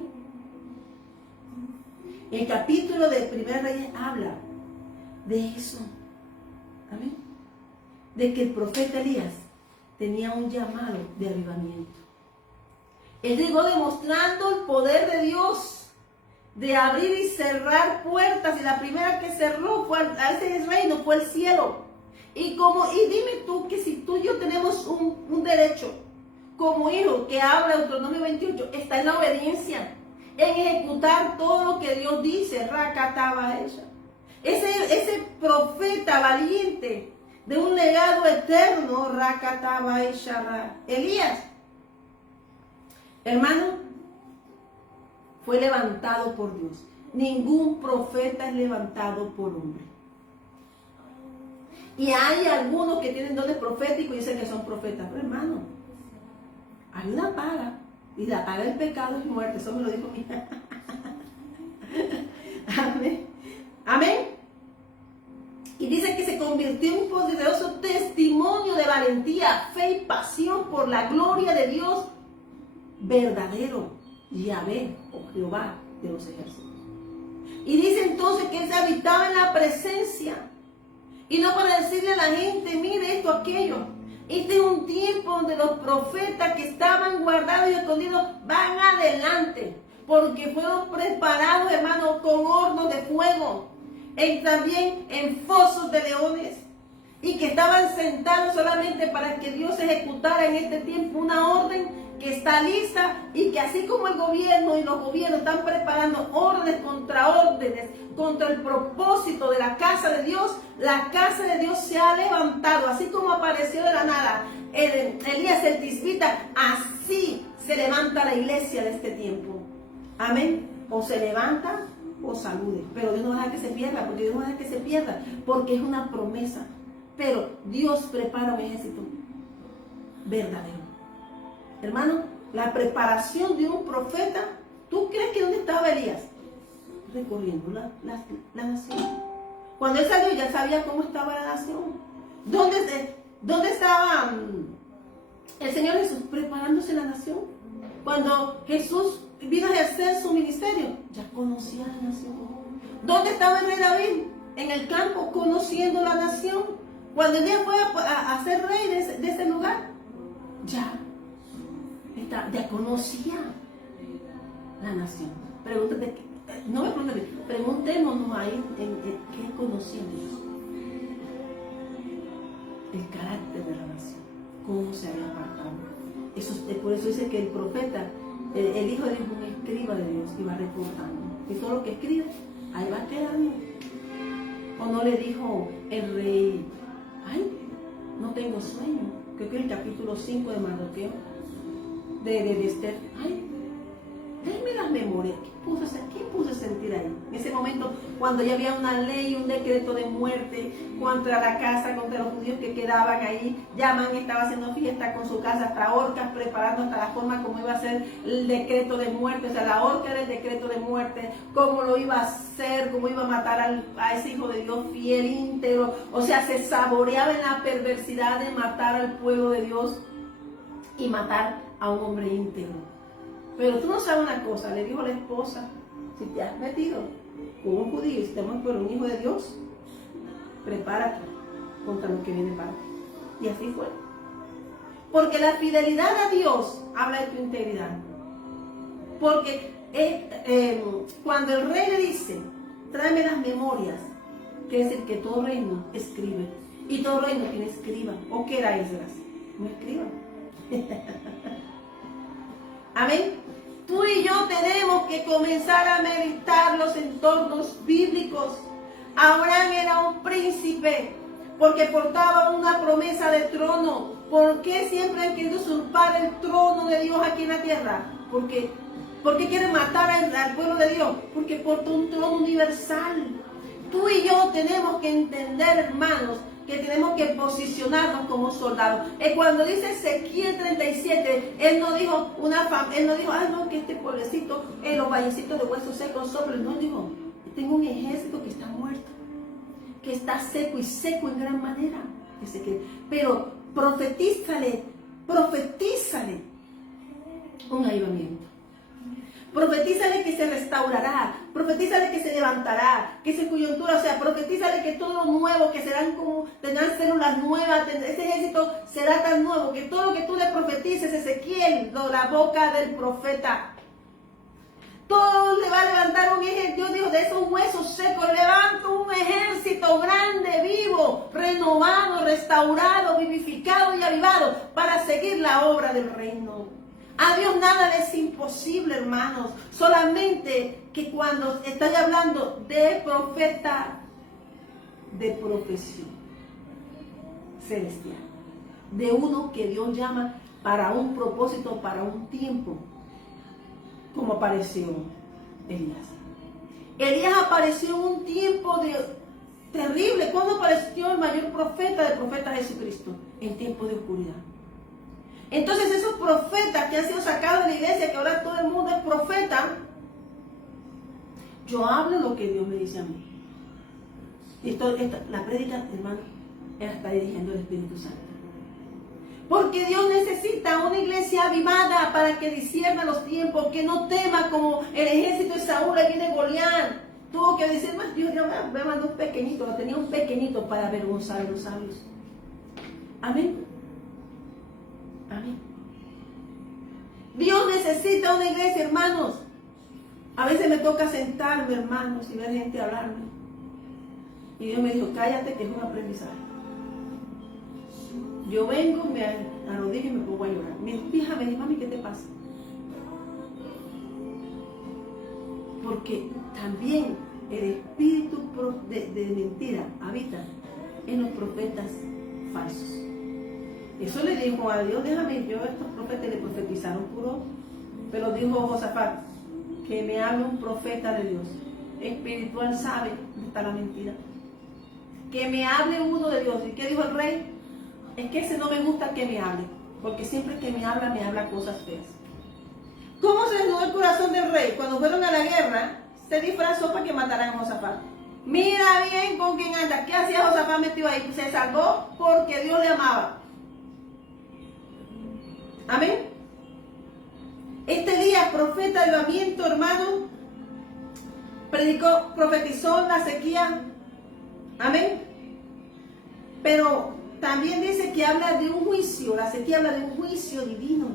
El capítulo de 1 Reyes habla de eso. Amén. De que el profeta Elías tenía un llamado de avivamiento. Él llegó demostrando el poder de Dios de abrir y cerrar puertas. Y la primera que cerró a ese reino fue el cielo. Y dime tú que si tú y yo tenemos un derecho como hijo que habla Deuteronomio 28, está en la obediencia, en ejecutar todo lo que Dios dice. Rakataba ella. Ese profeta valiente de un legado eterno, Rakataba ella. Elías, hermano, fue levantado por Dios. Ningún profeta es levantado por hombre. Y hay algunos que tienen dones proféticos y dicen que son profetas. Pero hermano, hay una paga. Y la paga del pecado es muerte. Eso me lo dijo mi hija. Amén. Amén. Y dice que se convirtió en un poderoso testimonio de valentía, fe y pasión por la gloria de Dios verdadero, Yahvé o Jehová de los ejércitos. Y dice entonces que él se habitaba en la presencia. Y no para decirle a la gente, mire esto, aquello. Este es un tiempo donde los profetas que estaban guardados y escondidos van adelante. Porque fueron preparados, hermanos, con hornos de fuego. También en fosos de leones. Y que estaban sentados solamente para que Dios ejecutara en este tiempo una orden que está lista, y que así como el gobierno y los gobiernos están preparando órdenes contra el propósito de la casa de Dios, la casa de Dios se ha levantado, así como apareció de la nada Elías el tisbita, así se levanta la iglesia de este tiempo. Amén. O se levanta o salude, pero Dios no va a dejar que se pierda, porque Dios no va a dejar que se pierda, porque es una promesa. Pero Dios prepara un ejército verdadero. Hermano, la preparación de un profeta, ¿tú crees que dónde estaba Elías? Recorriendo la nación. Cuando él salió ya sabía cómo estaba la nación. ¿Dónde estaba el Señor Jesús? Preparándose la nación. Cuando Jesús vino a ejercer su ministerio, ya conocía la nación. ¿Dónde estaba el rey David? En el campo, conociendo la nación. Cuando Elías fue a ser rey de ese lugar, ya conocía la nación. Pregúntate, no me preguntes, preguntémonos ahí en qué conocía Dios. El carácter de la nación, cómo se había apartado. Por eso dice que el profeta, el Hijo de Dios, es un escriba de Dios, y va reportando. Y todo lo que escribe, ahí va quedando. O no le dijo el rey, ay, no tengo sueño. Creo que es el capítulo 5 de Mardoqueo, de Esther. Ay, denme las memorias. ¿Qué puse a sentir ahí? En ese momento, cuando ya había una ley, un decreto de muerte contra la casa, contra los judíos que quedaban ahí. Yamán estaba haciendo fiesta con su casa, hasta horcas, preparando hasta la forma como iba a ser el decreto de muerte. O sea, la horca era el decreto de muerte, cómo lo iba a hacer, cómo iba a matar a ese hijo de Dios fiel, íntegro. O sea, se saboreaba en la perversidad de matar al pueblo de Dios y matar a un hombre íntegro. Pero tú no sabes una cosa, le dijo la esposa, si te has metido con un judío y si te has por un hijo de Dios, prepárate contra lo que viene para ti. Y así fue. Porque la fidelidad a Dios habla de tu integridad. Porque cuando el rey le dice, tráeme las memorias, quiere decir que todo reino escribe. Y todo reino tiene escriba. ¿O qué era Esdras? No escriba. Amén. Tú y yo tenemos que comenzar a meditar los entornos bíblicos. Abraham era un príncipe porque portaba una promesa de trono. ¿Por qué siempre han querido usurpar el trono de Dios aquí en la tierra? ¿Por qué quieren matar al pueblo de Dios? Porque portó un trono universal. Tú y yo tenemos que entender, hermanos, que tenemos que posicionarnos como soldados. Cuando dice Ezequiel 37, él no dijo, que este pueblecito, en los vallecitos de huesos secos soplan. No, dijo, tengo un ejército que está muerto, que está seco y seco en gran manera. Pero profetízale un avivamiento. Profetízale que se restaurará, profetízale que se levantará, que se coyuntura, o sea, profetízale que todo lo nuevo, que tendrán células nuevas, ese ejército será tan nuevo, que todo lo que tú le profetices, Ezequiel, la boca del profeta, todo le va a levantar un ejército. Dios dijo, de esos huesos secos, levanto un ejército grande, vivo, renovado, restaurado, vivificado y avivado, para seguir la obra del reino. A Dios nada le es imposible, hermanos. Solamente que cuando estoy hablando de profeta, de profesión celestial, de uno que Dios llama para un propósito, para un tiempo, como apareció Elías. Elías apareció en un tiempo Terrible. ¿Cuándo apareció el mayor profeta del profeta Jesucristo? En tiempos de oscuridad. Entonces esos profetas que han sido sacados de la iglesia, que ahora todo el mundo es profeta, yo hablo lo que Dios me dice a mí. La prédica, hermano, la está dirigiendo el Espíritu Santo. Porque Dios necesita una iglesia avivada para que discierna los tiempos, que no tema como el ejército de Saúl. Ahí viene Goliat. Tuvo que decir, más Dios me mandó un pequeñito, lo tenía un pequeñito para avergonzar a los sabios. Amén. Amén. Dios necesita una iglesia, hermanos. A veces me toca sentarme, hermanos, y ver gente hablarme. Y Dios me dijo, cállate, que es un aprendizaje. Yo vengo, me arrodillo y me pongo a llorar. Mi hija me dice, mami, ¿qué te pasa? Porque también el espíritu de mentira habita en los profetas falsos. Eso le dijo a Dios, déjame, yo a estos profetas le profetizaron puro, pero dijo Josafat, que me hable un profeta de Dios. Espiritual sabe dónde está la mentira. Que me hable uno de Dios. ¿Y qué dijo el rey? Es que ese no me gusta que me hable, porque siempre que me habla cosas feas. ¿Cómo se desnudó el corazón del rey? Cuando fueron a la guerra, se disfrazó para que mataran a Josafat. Mira bien con quién anda. ¿Qué hacía Josafat metido ahí? Se salvó porque Dios le amaba. Amén. Este día, profeta de avivamiento, hermano, predicó, profetizó la sequía. Amén. Pero también dice que habla de un juicio. La sequía habla de un juicio divino.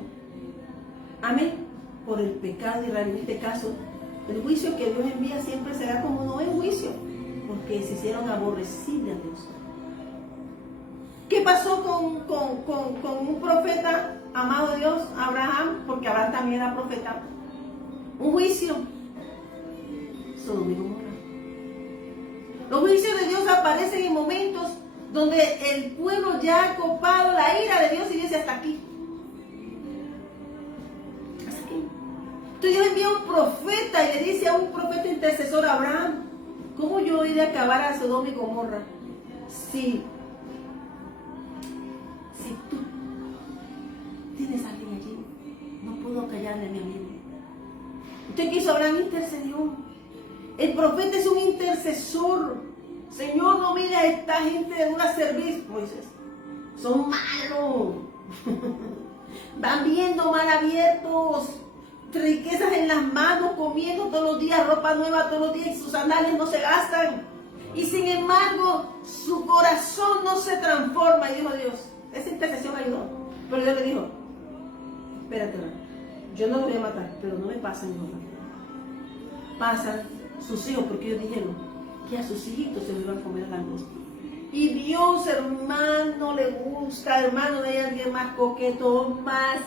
Amén. Por el pecado de Israel. En este caso, el juicio que Dios envía siempre será como no es juicio, porque se hicieron aborrecibles a Dios. ¿Qué pasó con un profeta amado de Dios, Abraham? Porque Abraham también era profeta. Un juicio. Sodoma y Gomorra. Los juicios de Dios aparecen en momentos donde el pueblo ya ha copado la ira de Dios y dice hasta aquí. Hasta aquí. Entonces Dios envía a un profeta y le dice a un profeta intercesor a Abraham, ¿cómo yo iré a acabar a Sodoma y Gomorra si tú tienes a alguien allí? No puedo callarle a mi amigo. Usted quiso, Abraham intercedió. El profeta es un intercesor. Señor, no mira a esta gente de una servicio, Moisés. Son malos. Van viendo mal abiertos, riquezas en las manos, comiendo todos los días, ropa nueva todos los días y sus sandalias no se gastan. Y sin embargo, su corazón no se transforma. Y dijo Dios, esa intercesión ayudó. Pero Dios le dijo, espérate, yo no lo voy a matar, pero no me pasen los pasan sus hijos, porque ellos dijeron que a sus hijitos se les iban a comer la langosta. Y Dios, hermano, le gusta, hermano, de alguien más coqueto, más,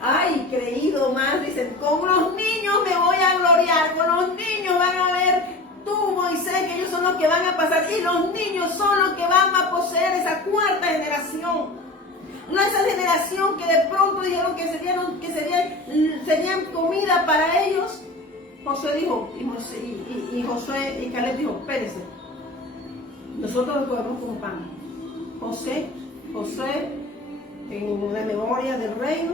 ay, creído, más, dicen, con los niños me voy a gloriar, con los niños van a ver tú, Moisés, que ellos son los que van a pasar, y los niños son los que van a poseer esa cuarta generación. No esa generación que de pronto dijeron que serían comida para ellos. Josué dijo, y Josué y Caleb dijo, espérense, nosotros lo comemos como pan. Josué, en la memoria del reino,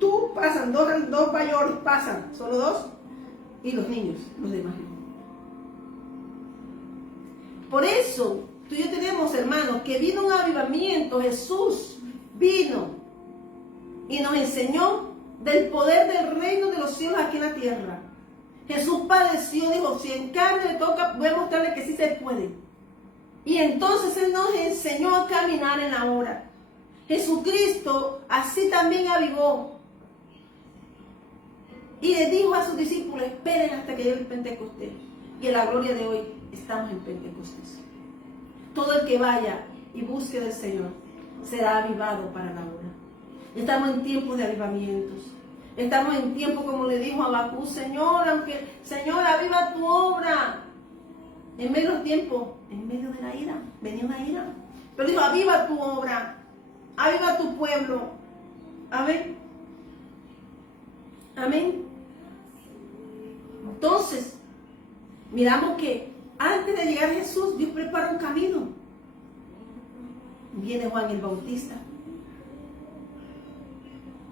tú pasan, dos mayores pasan, solo dos, y los niños, los demás. Por eso, tú y yo tenemos, hermanos, que vino un avivamiento. Jesús vino y nos enseñó del poder del reino de los cielos aquí en la tierra. Jesús padeció, dijo, si en carne le toca, voy a mostrarle que sí se puede. Y entonces Él nos enseñó a caminar en la hora. Jesucristo así también avivó. Y le dijo a sus discípulos, esperen hasta que llegue el Pentecostés. Y en la gloria de hoy estamos en Pentecostés. Todo el que vaya y busque del Señor será avivado para la hora. Estamos en tiempos de avivamientos. Estamos en tiempo, como le dijo a Habacuc, Señor, Señor, aviva tu obra. En medio del tiempo, en medio de la ira, venía una ira. Pero dijo, aviva tu obra, aviva tu pueblo. Amén. Amén. Entonces, miramos que antes de llegar a Jesús, Dios prepara un camino. Viene Juan el Bautista.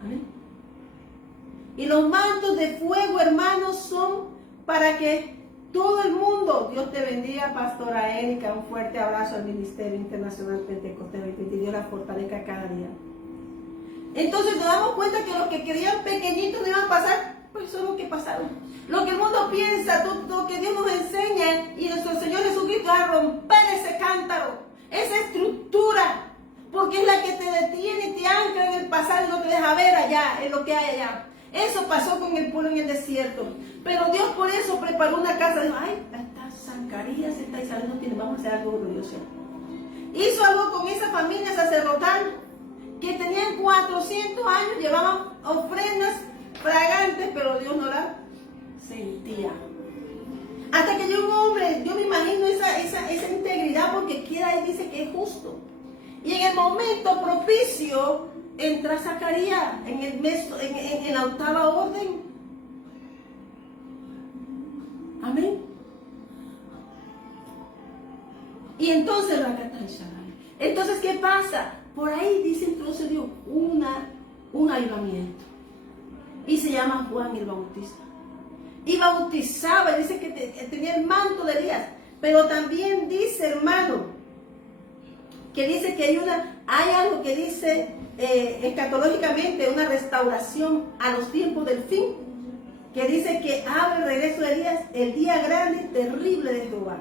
Amén. Y los mantos de fuego, hermanos, son para que todo el mundo, Dios te bendiga, Pastora Erika, un fuerte abrazo al Ministerio Internacional Pentecostés, que Dios la fortalezca cada día. Entonces nos damos cuenta que los que querían pequeñitos no iban a pasar, pues son los que pasaron. Lo que el mundo piensa, lo que Dios nos enseña y nuestro Señor Jesucristo a romper ese cántaro, esa estructura, porque es la que te detiene y te ancla en el pasado y no te deja ver allá, en lo que hay allá. Eso pasó con el pueblo en el desierto. Pero Dios por eso preparó una casa. Dijo, ay, está Zacarías, está Isabel, no tiene, vamos a hacer algo glorioso. Hizo algo con esa familia sacerdotal que tenían 400 años, llevaban ofrendas fragantes, pero Dios no la sentía. Hasta que llegó un hombre, yo me imagino esa integridad, porque queda ahí, dice que es justo. Y en el momento propicio entra Zacarías en la octava orden. Amén. Y entonces entonces, ¿qué pasa? Por ahí dice entonces Dios un avivamiento. Y se llama Juan el Bautista. Y bautizaba, dice que tenía el manto de Elías. Pero también dice, hermano, que dice que hay algo que dice escatológicamente una restauración a los tiempos del fin, que dice que abre el regreso de Elías, el día grande y terrible de Jehová,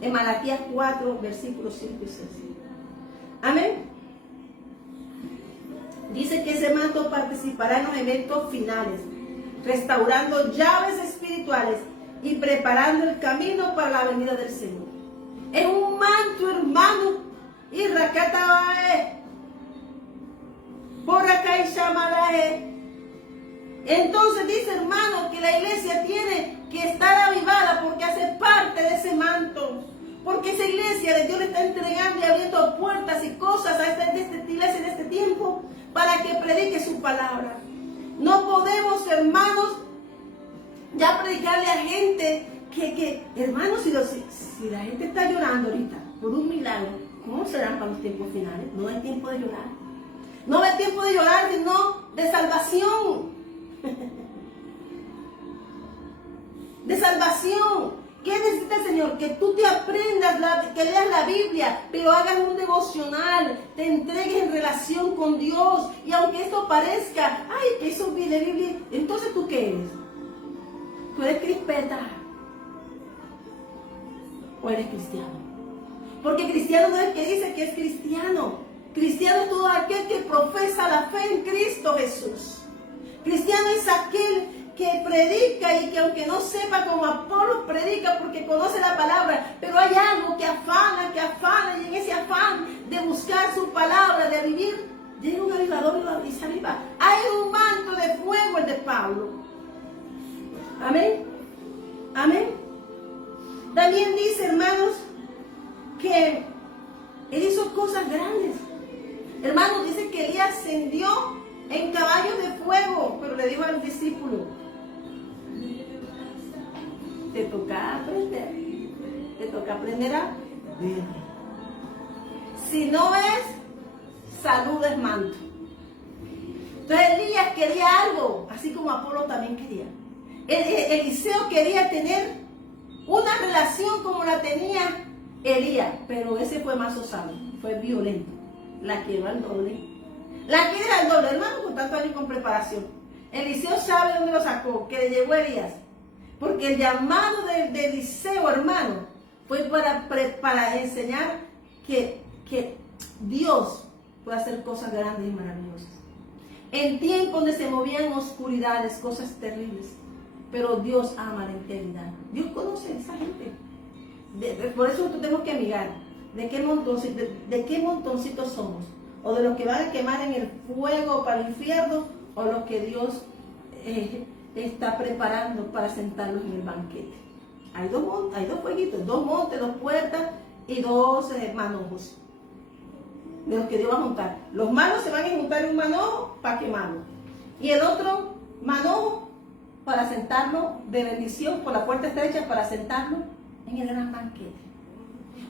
en Malaquías 4, versículos 5 y 6. Amén. Dice que ese manto participará en los eventos finales, restaurando llaves espirituales y preparando el camino para la venida del Señor. Es un manto, hermano. Y Rakatabae, Borakai Shamarae. Entonces dice, hermano, que la iglesia tiene que estar avivada porque hace parte de ese manto. Porque esa iglesia de Dios le está entregando y abriendo puertas y cosas a esta iglesia en este tiempo para que predique su palabra. No podemos, hermanos, ya predicarle a gente que hermanos, si la gente está llorando ahorita por un milagro, ¿cómo serán para los tiempos finales? No hay tiempo de llorar. No hay tiempo de llorar, sino de salvación. De salvación. ¿Qué necesita el Señor? Que tú te aprendas, que leas la Biblia, pero hagas un devocional, te entregues en relación con Dios. Y aunque esto parezca, ay, que eso viene de Biblia, entonces ¿tú qué eres? ¿Tú eres crispeta? ¿O eres cristiano? Porque cristiano no es el que dice que es cristiano. Cristiano es todo aquel que profesa la fe en Cristo Jesús. Cristiano es aquel que predica y que aunque no sepa como Apolo predica porque conoce la palabra, pero hay algo que afana y en ese afán de buscar su palabra, de vivir, llega un avivador y se aviva. Hay un manto de fuego, el de Pablo. Amén. Amén. También dice, hermanos, que él hizo cosas grandes. Hermanos, dice que Elías ascendió en caballos de fuego, pero le dijo al discípulo, te toca aprender a ver. Si no ves, saludes manto. Entonces Elías quería algo, así como Apolo también quería. Eliseo quería tener una relación como la tenía Elías, pero ese fue más osado, fue violento. La quiero al doble. La quiere al doble, hermano, con tanto años con preparación. Eliseo sabe dónde lo sacó, que le llegó Elías. Porque el llamado de Eliseo, hermano, fue para enseñar que Dios puede hacer cosas grandes y maravillosas. En tiempos donde se movían oscuridades, cosas terribles. Pero Dios ama la integridad. Dios conoce a esa gente. Por eso nosotros tenemos que amigar. ¿De qué montoncitos somos? O de los que van a quemar en el fuego para el infierno, o los que Dios está preparando para sentarlos en el banquete. Hay dos fueguitos, 2 montes, 2 puertas y 2 manojos. De los que Dios va a juntar. Los malos se van a juntar en un manojo para quemarlo. Y el otro manojo para sentarlo de bendición por la puerta estrecha, para sentarlo en el gran banquete.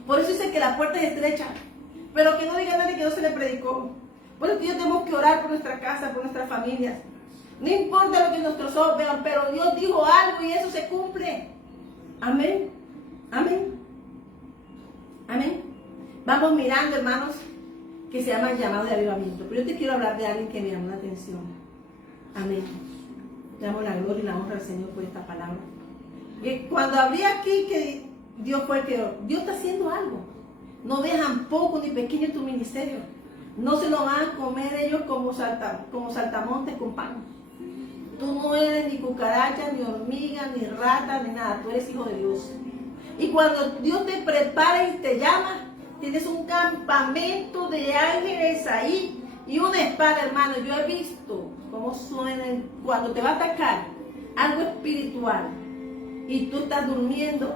Por eso dice que la puerta es estrecha, pero que no diga nadie que no se le predicó. Por eso tenemos que orar por nuestra casa, por nuestras familias. No importa lo que nuestros ojos vean, pero Dios dijo algo y eso se cumple. Amén. Amén. Amén. Vamos mirando, hermanos, que se llama el llamado de avivamiento. Pero yo te quiero hablar de alguien que me llamó la atención. Amén. Le damos la gloria y la honra al Señor por esta palabra. Que cuando abrí aquí que Dios fue el que Dios está haciendo algo. No dejan poco ni pequeño tu ministerio. No se lo van a comer ellos como saltamontes con pan. Tú no eres ni cucaracha, ni hormiga, ni rata, ni nada. Tú eres hijo de Dios. Y cuando Dios te prepara y te llama, tienes un campamento de ángeles ahí y una espada, hermano. Yo he visto cómo suena cuando te va a atacar algo espiritual y tú estás durmiendo.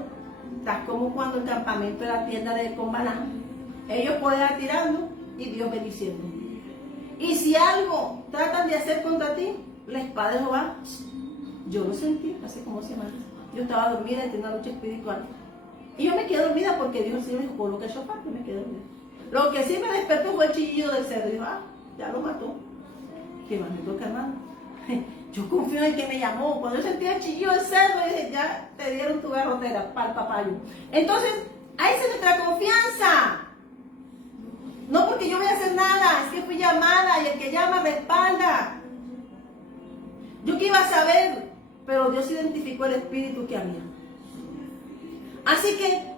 Estás como cuando el campamento de la tienda de Combalán. Ellos pueden ir tirando y Dios bendiciendo. Y si algo tratan de hacer contra ti, la espada de Jehová, yo lo sentí hace como semanas. Yo estaba dormida y tenía una lucha espiritual. Y yo me quedé dormida porque Dios el Señor dijo, coloca el shofar, y me quedé dormida. Lo que sí me despertó fue el chillido del cerdo. Dijo, ya lo mató. ¿Qué más me toca, hermano? Yo confío en el que me llamó. Cuando yo sentí el chillido del cerdo, dije, ya te dieron tu garrotera para el papayo. Entonces, ahí es nuestra confianza. No porque yo voy a hacer nada, es que fui llamada y el que llama respalda. Yo que iba a saber, pero Dios identificó el espíritu que había. Así que,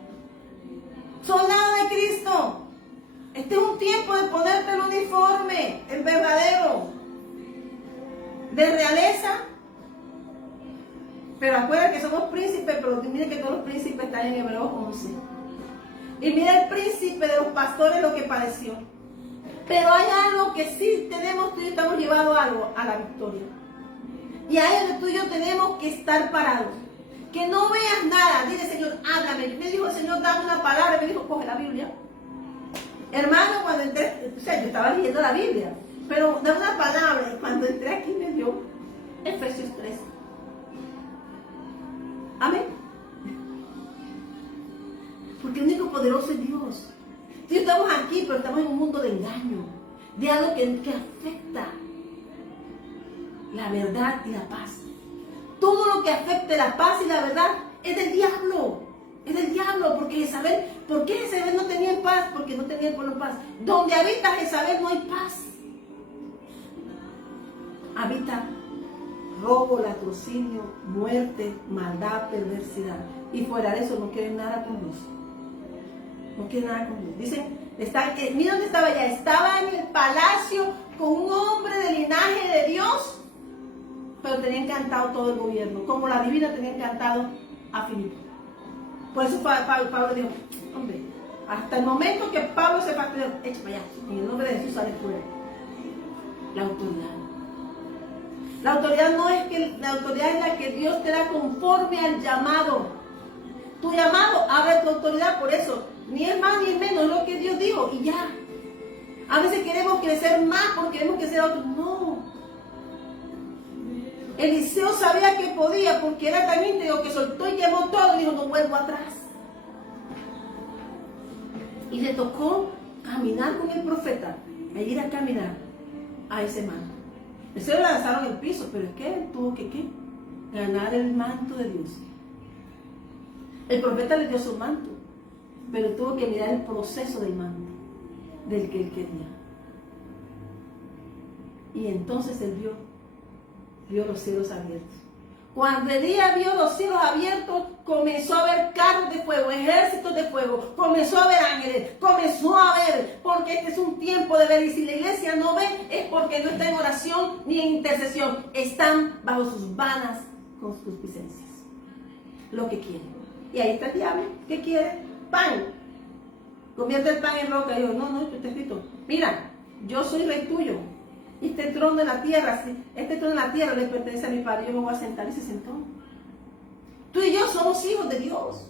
soldado de Cristo, este es un tiempo de ponerte el uniforme, el verdadero, de realeza. Pero acuérdate que somos príncipes, pero mire que todos los príncipes están en Hebreos 11. Y mira el príncipe de los pastores lo que padeció. Pero hay algo que sí tenemos, tú y yo estamos llevados a la victoria. Y ahí donde tú y yo tenemos que estar parados. Que no veas nada. Dile, Señor, háblame. Me dijo el Señor, dame una palabra. Me dijo, coge la Biblia. Hermano, cuando entré, o sea, yo estaba leyendo la Biblia. Pero dame una palabra. Y cuando entré aquí me dio Efesios 3. Amén. Porque el único poderoso es Dios. Sí, estamos aquí, pero estamos en un mundo de engaño. De algo que afecta la verdad y la paz. Todo lo que afecte la paz y la verdad es del diablo. Es del diablo, porque Jezabel, ¿por qué Jezabel no tenía paz? Porque no tenía el pueblo paz. Donde habita Jezabel no hay paz. Habita robo, latrocinio, muerte, maldad, perversidad. Y fuera de eso no quieren nada con Dios. No quieren nada con Dios. Dice, mira dónde estaba ella. Estaba en el palacio con un hombre del linaje de Dios, pero tenía encantado todo el gobierno, como la divina tenía encantado a Filipo. Por eso Pablo dijo, hombre, hasta el momento que Pablo se fastidió, echa para allá, en el nombre de Jesús sale fuera. La autoridad. La autoridad no es que, la autoridad es la que Dios te da conforme al llamado. Tu llamado abre tu autoridad, por eso, ni es más ni es menos, es lo que Dios dijo y ya. A veces queremos crecer más porque queremos crecer otros, no. Eliseo sabía que podía porque era tan íntegro que soltó y quemó todo y dijo, no vuelvo atrás. Y le tocó caminar con el profeta, e ir a caminar a ese manto. Ese lo lanzaron en el piso, pero es que él tuvo que ¿qué? Ganar el manto de Dios. El profeta le dio su manto, pero tuvo que mirar el proceso del manto, del que él quería. Y entonces él vio los cielos abiertos. Cuando Elías vio los cielos abiertos, comenzó a ver carros de fuego, ejércitos de fuego, comenzó a ver ángeles, comenzó a ver, porque este es un tiempo de ver. Y si la iglesia no ve, es porque no está en oración ni en intercesión. Están bajo sus vanas concupiscencias. Lo que quieren. Y ahí está el diablo. ¿Qué quiere? Pan. Convierte el pan en roca. Y yo, no, está escrito. Mira, yo soy rey tuyo. Este trono de la tierra, este trono de la tierra le pertenece a mi padre. Yo me voy a sentar. Y se sentó. Tú y yo somos hijos de Dios.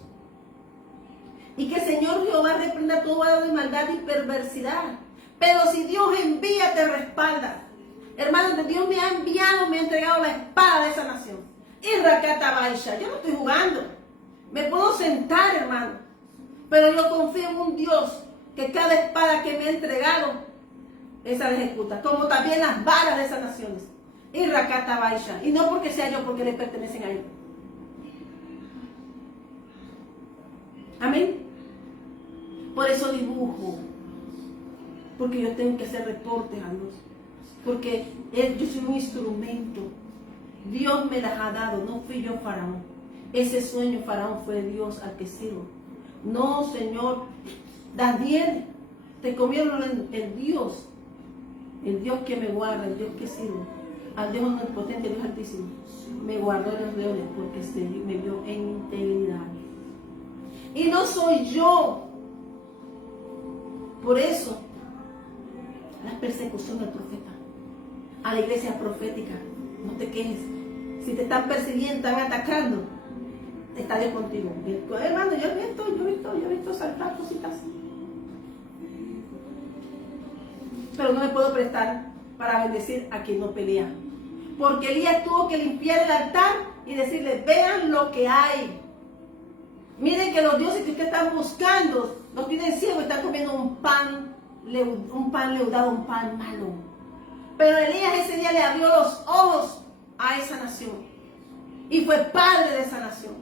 Y que el Señor Jehová reprenda todo grado de maldad y perversidad. Pero si Dios envía, te respalda. Hermanos, Dios me ha enviado, me ha entregado la espada de esa nación. Y Rakatabaisha, yo no estoy jugando. Me puedo sentar, hermano. Pero yo confío en un Dios que cada espada que me ha entregado, esa la ejecuta. Como también las balas de esas naciones. Y Rakatabaisha. Y no porque sea yo, porque le pertenecen a él. Amén. Por eso dibujo. Porque yo tengo que hacer reportes a Dios. Porque yo soy un instrumento. Dios me las ha dado, no fui yo Faraón. Ese sueño Faraón fue Dios al que sirvo. No, Señor. Daniel, te comieron el Dios que me guarda, el Dios que sirvo, al Dios omnipotente, Dios altísimo. Me guardó de los leones porque me vio en integridad. Y no soy yo. Por eso, la persecución del profeta, a la iglesia profética, no te quejes. Si te están persiguiendo, están atacando, está Dios contigo. Hermano, yo he visto saltar cositas. Pero no me puedo prestar para bendecir a quien no pelea. Porque Elías tuvo que limpiar el altar y decirle, vean lo que hay. Miren que los dioses que ustedes están buscando los tienen ciegos, están comiendo un pan leudado, un pan malo. Pero Elías ese día le abrió los ojos a esa nación. Y fue padre de esa nación.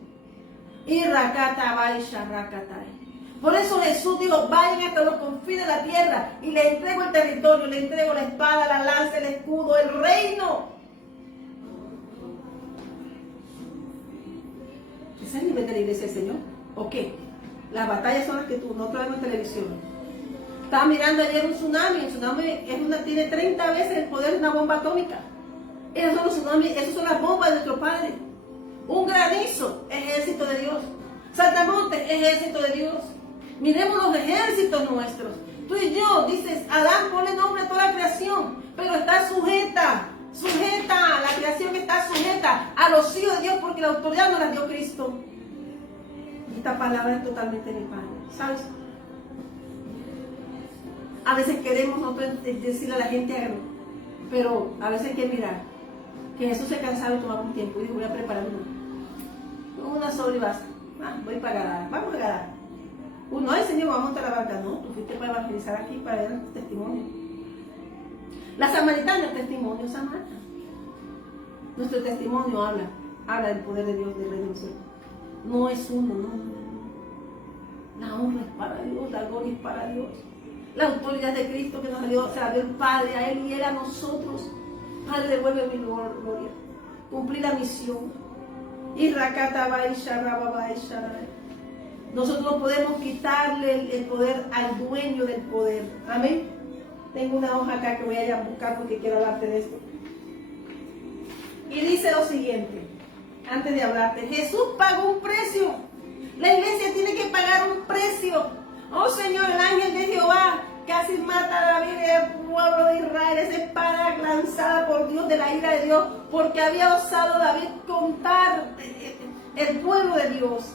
Y Rakatabaisha Rakatai. Por eso Jesús dijo, vayan hasta los confines de la tierra y le entrego el territorio, le entrego la espada, la lanza, el escudo, el reino. ¿Ese es el nivel de la iglesia del Señor? ¿O qué? Las batallas son las que tú no te ves en televisión. Estaba mirando ayer un tsunami. El tsunami tiene 30 veces el poder de una bomba atómica. Esos son los tsunamis, esas son las bombas de nuestro Padre. Un granizo, ejército de Dios. Saltamontes, ejército de Dios. Miremos los ejércitos nuestros. Tú y yo, dices, Adán, ponle nombre a toda la creación, pero está sujeta, la creación está sujeta a los hijos de Dios porque la autoridad no la dio Cristo. Esta palabra es totalmente mi Padre, ¿sabes? A veces queremos nosotros decirle a la gente algo, pero a veces hay que mirar que Jesús se cansaba y tomaba un tiempo y dijo, voy a preparar una sola y basta. Voy para Gadara, vamos a Gadara. Uno, ay Señor, vamos a montar la barca. No, tú fuiste para evangelizar aquí, para dar tu testimonio. La samaritana, el testimonio Samaria. Nuestro testimonio habla del poder de Dios, del Rey de los cielos. No es uno, no. La honra es para Dios, la gloria es para Dios. La autoridad de Cristo que nos dio, se la dio el Padre a Él y Él a nosotros. Padre, devuelve mi gloria. Cumplir la misión. Y Rakatabaisha Rababaisha. Nosotros no podemos quitarle el poder al dueño del poder. Amén. Tengo una hoja acá que voy a ir a buscar porque quiero hablarte de esto. Y dice lo siguiente, antes de hablarte, Jesús pagó un precio. La iglesia tiene que pagar un precio. Oh Señor, el ángel de Jehová casi mata a David y al pueblo de Israel. Esa espada lanzada por Dios de la ira de Dios, porque había osado David contar el pueblo de Dios.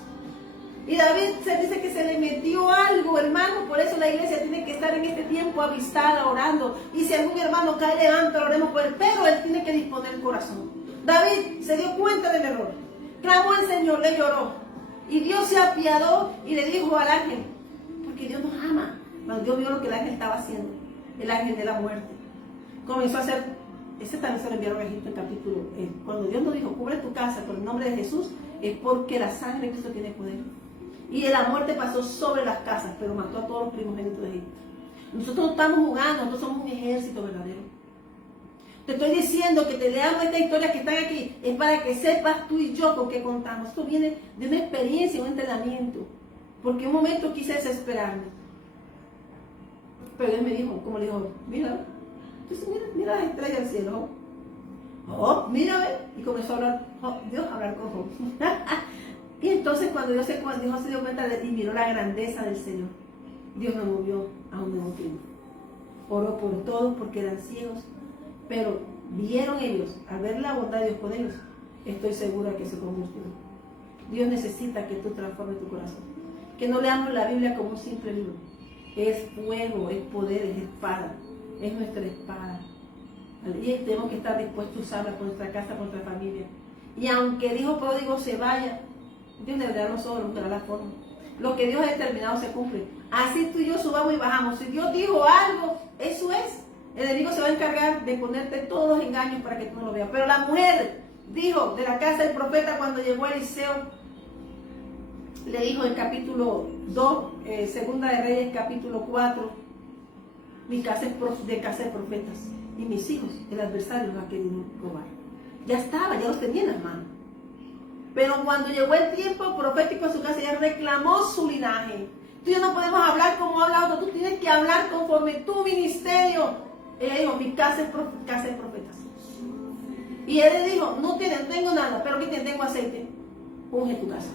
Y David se dice que se le metió algo, hermano. Por eso la iglesia tiene que estar en este tiempo avistada, orando. Y si algún hermano cae, levanta, oremos por él. Pero él tiene que disponer el corazón. David se dio cuenta del error. Clamó al Señor, le lloró. Y Dios se apiadó y le dijo al ángel, porque Dios nos ama. Cuando Dios vio lo que el ángel estaba haciendo, el ángel de la muerte, comenzó a hacer, ese también se lo enviaron a Egipto en capítulo. Cuando Dios nos dijo, cubre tu casa por el nombre de Jesús, es porque la sangre de Cristo tiene poder. Y la muerte pasó sobre las casas, pero mató a todos los primogénitos de Egipto. Nosotros no estamos jugando, nosotros somos un ejército verdadero. Te estoy diciendo que te leamos esta historia que están aquí, es para que sepas tú y yo con qué contamos. Esto viene de una experiencia, un entrenamiento. Porque un momento quise desesperarme. Pero Dios me dijo, como le dijo, mira, entonces mira las estrellas del cielo. Oh, mira, y comenzó a hablar, Dios a hablar con Job. Y entonces cuando Dios se dio cuenta de ti, miró la grandeza del Señor, Dios me movió a un nuevo tiempo. Oró por todos porque eran ciegos, pero vieron ellos, al ver la bondad de Dios con ellos, estoy segura que se convirtieron. Dios necesita que tú transformes tu corazón. Que no leamos la Biblia como un simple libro. Es fuego, es poder, es espada. Es nuestra espada. Y tenemos que estar dispuestos a usarla por nuestra casa, por nuestra familia. Y aunque el hijo pródigo se vaya, Dios le dará los ojos, le dará la forma. Lo que Dios ha determinado se cumple. Así tú y yo subamos y bajamos. Si Dios dijo algo, eso es. El enemigo se va a encargar de ponerte todos los engaños para que tú no lo veas. Pero la mujer dijo de la casa del profeta cuando llegó Eliseo, le dijo en capítulo 2, segunda de Reyes, capítulo 4, mi casa es de casa de profetas. Y mis hijos, el adversario los ha querido robar. Ya estaba, ya los tenía en las manos. Pero cuando llegó el tiempo profético a su casa, ella reclamó su linaje. Tú y yo no podemos hablar como habla otro, tú tienes que hablar conforme tu ministerio. Ella dijo, mi casa es casa de profetas. Y él le dijo, no tengo nada, pero que tengo aceite. Unge tu casa.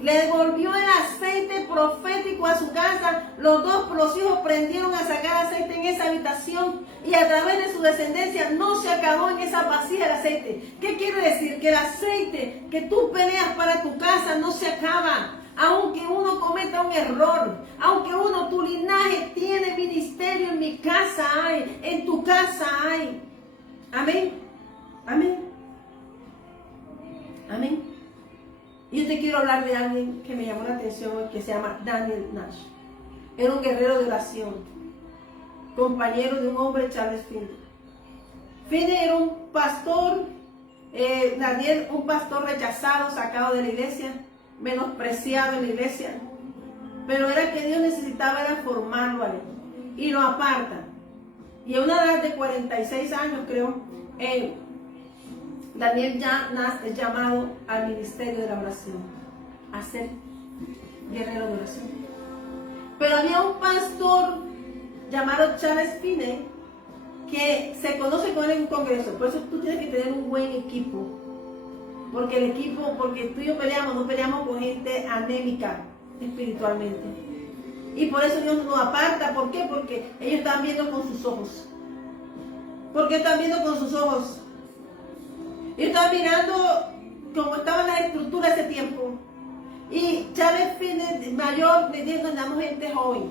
Le devolvió el aceite profético a su casa. Los hijos prendieron a sacar aceite en esa habitación. Y a través de su descendencia no se acabó en esa vasija el aceite. ¿Qué quiere decir? Que el aceite que tú peleas para tu casa no se acaba. Aunque uno cometa un error, aunque tu linaje tiene ministerio, en mi casa hay, en tu casa hay. Amén. Amén. Amén. Y yo te quiero hablar de alguien que me llamó la atención hoy, que se llama Daniel Nash. Era un guerrero de oración, compañero de un hombre, Charles Finney. Finney era un pastor, Daniel, un pastor rechazado, sacado de la iglesia, menospreciado en la iglesia. Pero era que Dios necesitaba era formarlo a él. Y lo aparta. Y a una edad de 46 años, creo, Daniel Nash es llamado al ministerio de la oración, a ser guerrero de oración. Pero había un pastor llamado Charles Finney que se conoce con él en un congreso. Por eso tú tienes que tener un buen equipo. Porque tú y yo no peleamos con gente anémica espiritualmente. Y por eso Dios nos aparta. ¿Por qué? Porque ellos están viendo con sus ojos. ¿Por qué están viendo con sus ojos? Ellos estaban mirando cómo estaban las estructuras de ese tiempo. Y Charles Finney, mayor, le dijo, andamos gente joven.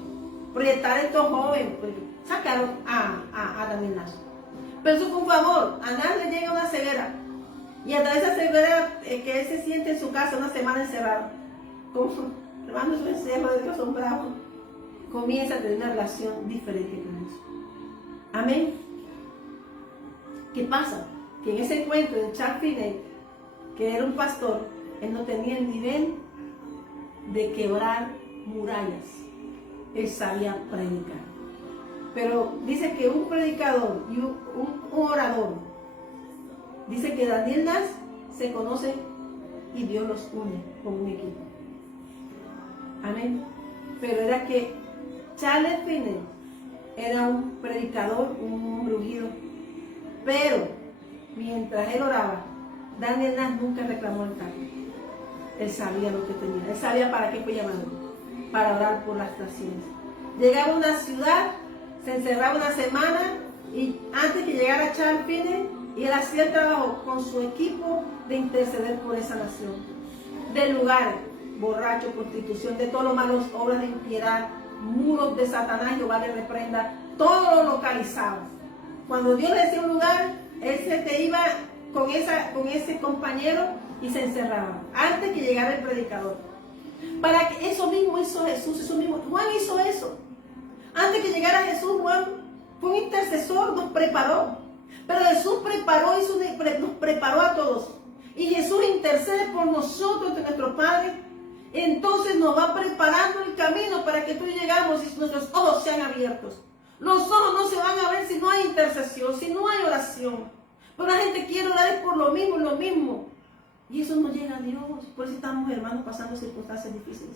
Proyectar a estos jóvenes. Pues, sacaron a Daniel Nash. Pero eso fue un favor. A Nash le llega una ceguera. Y a través de esa ceguera que él se siente en su casa una semana encerrado. Como hermano, su encerro de Dios son bravos. Comienza a tener una relación diferente con Dios. Amén. ¿Qué pasa? Que en ese encuentro de Charles Finney, que era un pastor, él no tenía el nivel de quebrar murallas. Él sabía predicar. Pero dice que un predicador y un orador, dice que Daniel Nash se conoce y Dios los une con un equipo. Amén. Pero era que Charles Finney era un predicador, un hombre ungido. Pero mientras él oraba, Daniel Nash nunca reclamó el cargo. Él sabía lo que tenía. Él sabía para qué fue llamado. Para orar por las naciones. Llegaba a una ciudad, se encerraba una semana y antes que llegara Charles Finney, y él hacía el trabajo con su equipo de interceder por esa nación. De lugares, borracho, prostitución, de todos los malos, obras de impiedad, muros de Satanás, Jehová le reprenda, todo lo localizaba. Cuando Dios le decía un lugar, él se te iba con ese compañero y se encerraba, antes que llegara el predicador. Para que eso mismo hizo Jesús, eso mismo. Juan hizo eso. Antes que llegara Jesús, Juan fue un intercesor, nos preparó. Pero Jesús nos preparó a todos. Y Jesús intercede por nosotros ante nuestro Padre. Entonces nos va preparando el camino para que tú llegamos y nuestros ojos sean abiertos. Los ojos no se van a ver si no hay intercesión, si no hay oración. Pero la gente quiere orar por lo mismo. Y eso no llega a Dios. Por eso estamos, hermanos, pasando circunstancias difíciles.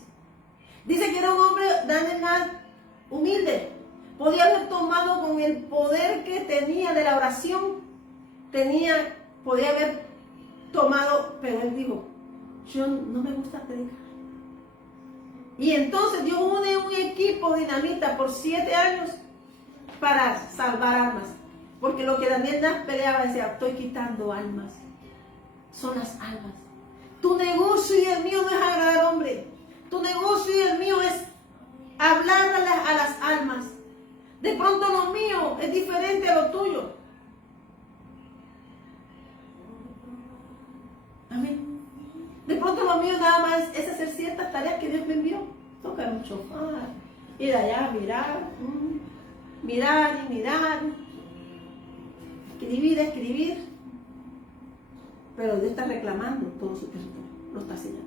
Dice que era un hombre, Daniel Nash, humilde. Podía haber tomado con el poder que tenía de la oración. Podía haber tomado, pero él dijo, yo no me gusta predicar. Y entonces Dios une un equipo dinamita por 7 años para salvar almas. Porque lo que Daniel Nash peleaba decía, estoy quitando almas. Son las almas. Tu negocio y el mío no es agradar al hombre. Tu negocio y el mío es hablar a las almas. De pronto lo mío es diferente a lo tuyo. mío nada más es hacer ciertas tareas que Dios me envió. Tocar un chofar, ir allá, mirar y mirar, escribir. Pero Dios está reclamando todo su territorio, lo está haciendo.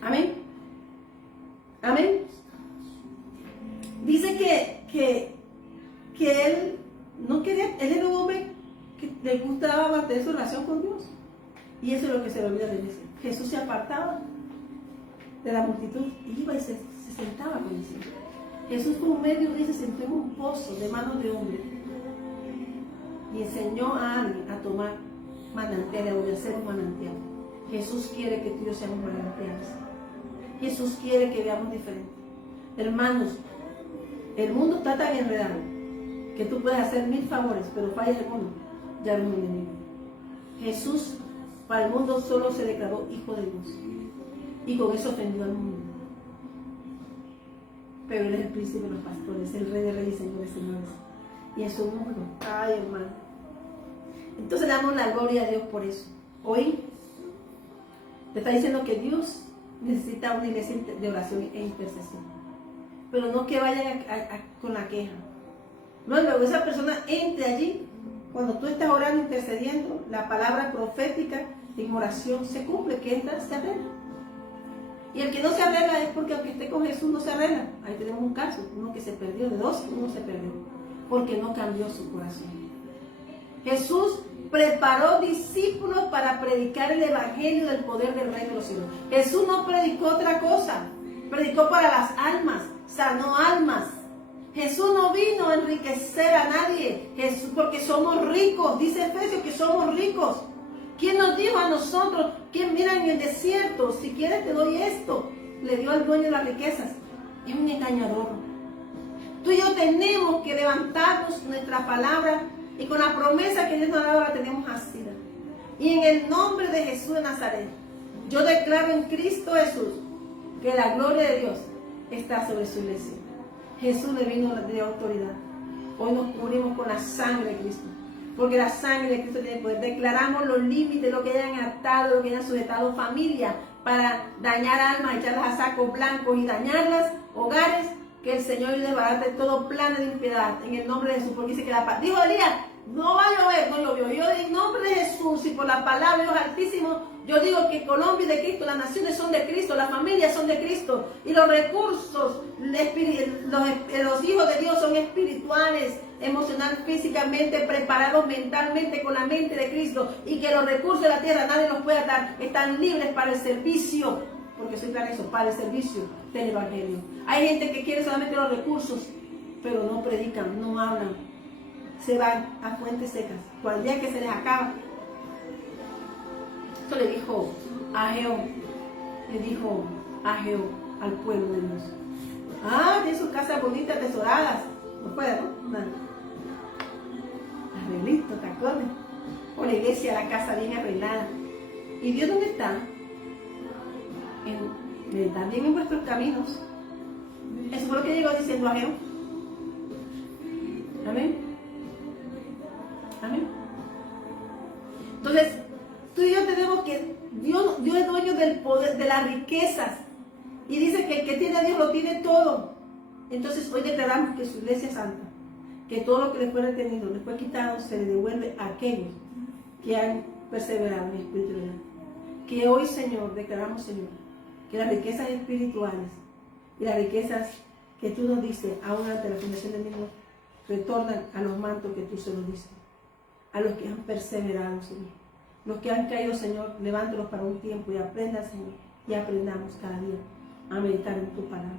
Amén. Amén. Dice que él no quería, él era un hombre que le gustaba mantener su relación con Dios. Y eso es lo que se le olvida de decir. Jesús se apartaba de la multitud, iba y se sentaba con el Señor. Jesús fue un medio y se sentó en un pozo de manos de hombre y enseñó a alguien a tomar manantial, a obedecer un manantial. Jesús quiere que tú y yo seamos manantiales. Jesús quiere que veamos diferente. Hermanos, el mundo está tan enredado que tú puedes hacer 1000 favores, pero fallas en uno, ya eres un enemigo. Jesús para el mundo solo se declaró hijo de Dios y con eso ofendió al mundo. Pero Él es el príncipe de los pastores, el rey de reyes y señores de señores. Y es un mundo. Ay, hermano. Entonces le damos la gloria a Dios por eso. Hoy te está diciendo que Dios necesita una iglesia de oración e intercesión. Pero no que vayan con la queja. No, luego esa persona entre allí. Cuando tú estás orando, intercediendo, la palabra profética en oración se cumple, que entra, se arregla. Y el que no se arregla es porque aunque esté con Jesús no se arregla. Ahí tenemos un caso, uno que se perdió, de 2, uno se perdió, porque no cambió su corazón. Jesús preparó discípulos para predicar el evangelio del poder del reino de los cielos. Jesús no predicó otra cosa, predicó para las almas, sanó almas. Jesús no vino a enriquecer a nadie, Jesús, porque somos ricos, dice Efesios que somos ricos. ¿Quién nos dijo a nosotros? ¿Quién mira en el desierto? Si quieres te doy esto. Le dio al dueño de las riquezas. Es un engañador. Tú y yo tenemos que levantarnos nuestra palabra y con la promesa que Dios nos ha dado la tenemos asida. Y en el nombre de Jesús de Nazaret, yo declaro en Cristo Jesús que la gloria de Dios está sobre su iglesia. Jesús le vino de autoridad. Hoy nos cubrimos con la sangre de Cristo. Porque la sangre de Cristo tiene poder. Declaramos los límites, lo que hayan atado, lo que hayan sujetado familia, para dañar almas, echarlas a sacos blancos y dañarlas, hogares, que el Señor les va a dar de todo plan de impiedad, en el nombre de Jesús. Porque dice que la paz, dijo Elías, no va a llover, no llovió. Yo en nombre de Jesús y por la palabra de Dios Altísimo, yo digo que Colombia es de Cristo, las naciones son de Cristo, las familias son de Cristo, y los recursos, los hijos de Dios son espirituales, emocional, físicamente, preparados mentalmente con la mente de Cristo, y que los recursos de la tierra nadie los puede dar, están libres para el servicio, porque soy para eso, para el servicio del evangelio. Hay gente que quiere solamente los recursos, pero no predican, no hablan, se van a fuentes secas, cual día que se les acaba. Esto le dijo Ageo al pueblo de Dios. Tiene sus casas bonitas, tesoradas, no puede, ¿no? Nada. Arreglitos, tacones, o la iglesia, la casa bien arreglada. ¿Y Dios dónde está? También en vuestros caminos. Eso fue lo que llegó diciendo Ageo. Amén. Amén. Entonces, tú y yo tenemos que, Dios es dueño del poder, de las riquezas. Y dice que el que tiene a Dios lo tiene todo. Entonces hoy declaramos que su iglesia es santa, que todo lo que le fue retenido, le fue quitado, se le devuelve a aquellos que han perseverado en el espíritu de Dios. Que hoy, Señor, declaramos, Señor, que las riquezas espirituales y las riquezas que tú nos diste, aún ante la fundación del mundo, retornan a los mantos que tú se los diste, a los que han perseverado, Señor. Los que han caído, Señor, levántalos para un tiempo y aprendan, Señor, y aprendamos cada día a meditar en tu palabra.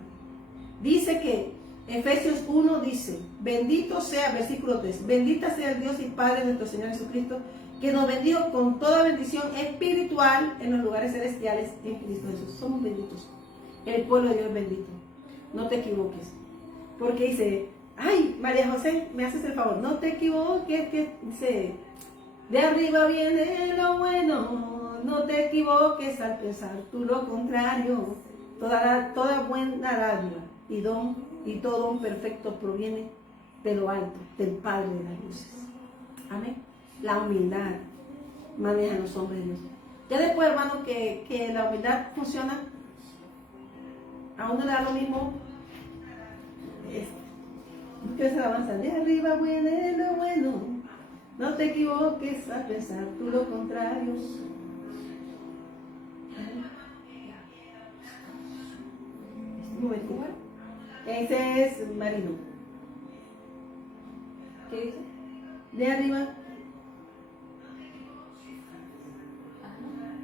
Dice que Efesios 1 dice, bendito sea, versículo 3, bendita sea el Dios y Padre de nuestro Señor Jesucristo, que nos bendijo con toda bendición espiritual en los lugares celestiales en Cristo Jesús. Somos benditos. El pueblo de Dios es bendito. No te equivoques. Porque dice, ay, María José, me haces el favor, no te equivoques, que dice, de arriba viene lo bueno, no te equivoques al pensar tú lo contrario. Toda buena dádiva y don y todo don perfecto proviene de lo alto, del Padre de las luces. Amén. La humildad maneja a los hombres de Dios. Ya después, hermano, que la humildad funciona, a uno le da lo mismo. ¿Qué se avanza? De arriba viene lo bueno. No te equivoques a pensar tú lo contrario. Un momento. Ese es Marino. ¿Qué dice? De arriba.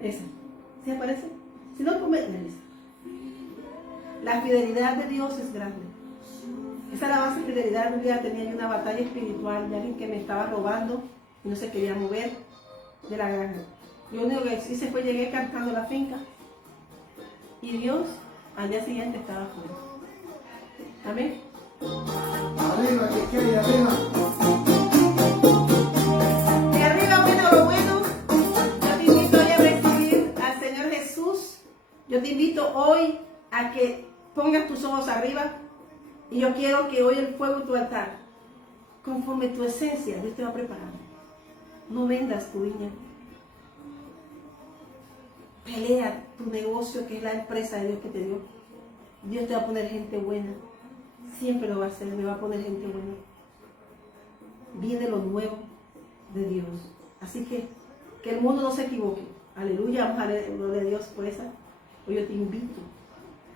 Esa. ¿Sí aparece? Si no, ponme la lista. La fidelidad de Dios es grande. Esa era la base de fidelidad. Un día tenía yo una batalla espiritual de alguien que me estaba robando y no se quería mover de la granja. Lo único que hice fue llegué cantando a la finca y Dios al día siguiente estaba afuera. Amén. Arriba, que hay arriba. De arriba bueno lo bueno. Yo te invito hoy a recibir al Señor Jesús. Yo te invito hoy a que pongas tus ojos arriba. Y yo quiero que hoy el fuego en tu altar, conforme tu esencia, Dios te va a preparar. No vendas tu viña. Pelea tu negocio, que es la empresa de Dios que te dio. Dios te va a poner gente buena. Siempre lo va a hacer, me va a poner gente buena. Viene lo nuevo de Dios. Así que el mundo no se equivoque. Aleluya, vamos a darle gloria a Dios por esa. Hoy yo te invito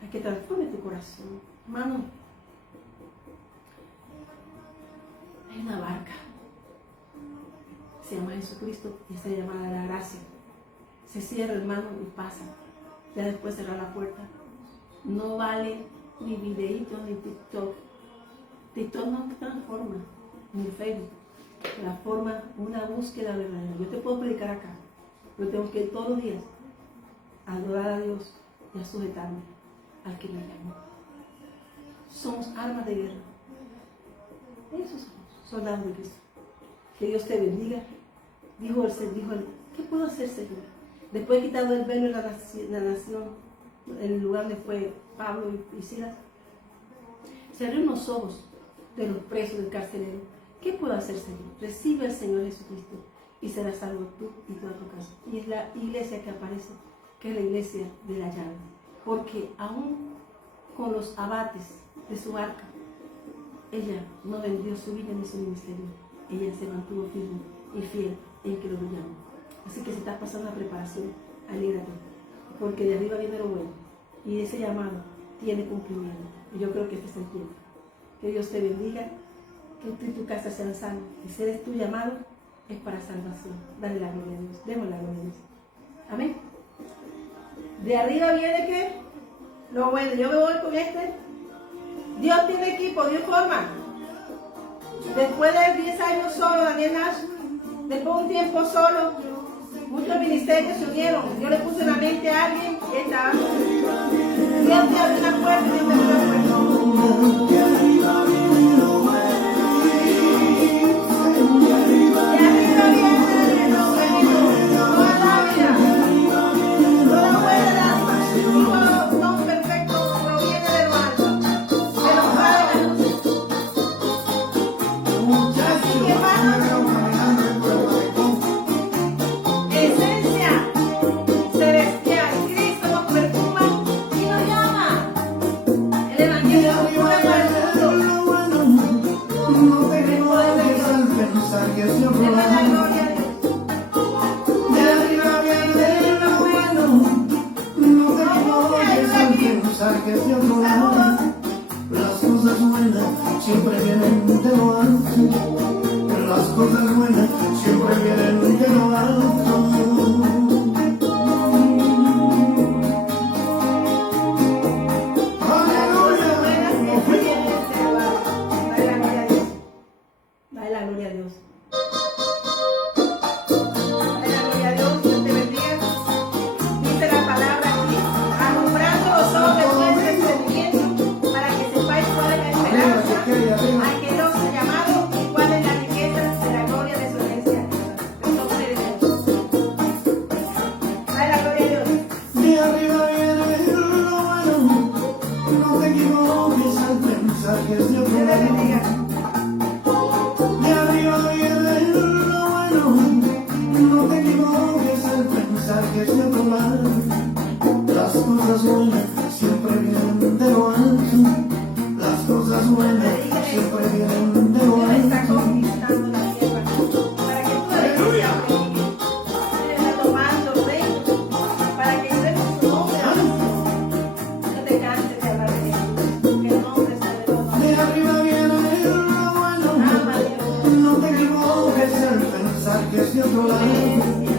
a que transforme tu corazón. Hermano, hay una barca. Se llama Jesucristo y está llamada la gracia. Se cierra, hermano, y pasa. Ya después cerrar la puerta. No vale ni videíto ni TikTok. TikTok no transforma, ni Facebook. Transforma una búsqueda verdadera. Yo te puedo predicar acá, pero tengo que ir todos los días a adorar a Dios y a sujetarme al que me llamó. Somos armas de guerra. Esos somos soldados de Cristo. Que Dios te bendiga. Dijo él, ¿qué puedo hacer, Señor? Después de quitado el velo en la nación, en el lugar donde fue Pablo y Silas, se abrieron los ojos de los presos del carcelero. ¿Qué puedo hacer, Señor? Recibe al Señor Jesucristo y serás salvo tú y toda tu casa. Y es la iglesia que aparece, que es la iglesia de la llave. Porque aún con los abates de su arca, ella no vendió su vida ni su ministerio. Ella se mantuvo firme y fiel en que lo llamó. Así que si estás pasando la preparación, alégrate, porque de arriba viene lo bueno y ese llamado tiene cumplimiento. Y yo creo que este es el tiempo. Que Dios te bendiga, que tú y tu casa sean salvos. Y si eres tu llamado, es para salvación. Dale la gloria a Dios. Demos la gloria a Dios. Amén. De arriba viene ¿qué? Lo bueno. Yo me voy con este. Dios tiene equipo, Dios forma. Después de 10 años solo, Daniel Nash, después de un tiempo solo, muchos ministerios se unieron. Yo le puse en la mente a alguien y estaba. Dios te abre una puerta y Dios te abre una puerta. De arriba viene lo bueno. Toda la vida, toda buena, todo no perfecto proviene de lo alto, de los padres. Así que hermanos, esencia celestial, Cristo nos perfuma y nos llama. El Evangelio nos cura para el mundo. No te equivoques al pensar que siempre Le da la gloria a Dios. de arriba viene lo bueno. No te equivoques al pensar que siempre las cosas buenas siempre vienen de lo alto. Las cosas buenas siempre vienen de lo alto. Dale la gloria a Dios. Dale la gloria a Dios. Dios te bendiga. Dice la palabra aquí, alumbrando los ojos de vuestro entendimiento, para que sepáis cuál es la esperanza a que Dios ha llamado y cuál es la riqueza de la gloria de su herencia. Somos herederos. Dale la gloria a Dios. De arriba viene lo bueno. No te equivoques al pensar que Dios te siempre bendiga. de arriba viene te canses de hablar de Jesús. Que el nombre sea de Dios. De arriba viene lo bueno. Ama a Dios. No te equivoques al pensar que es de otro lado.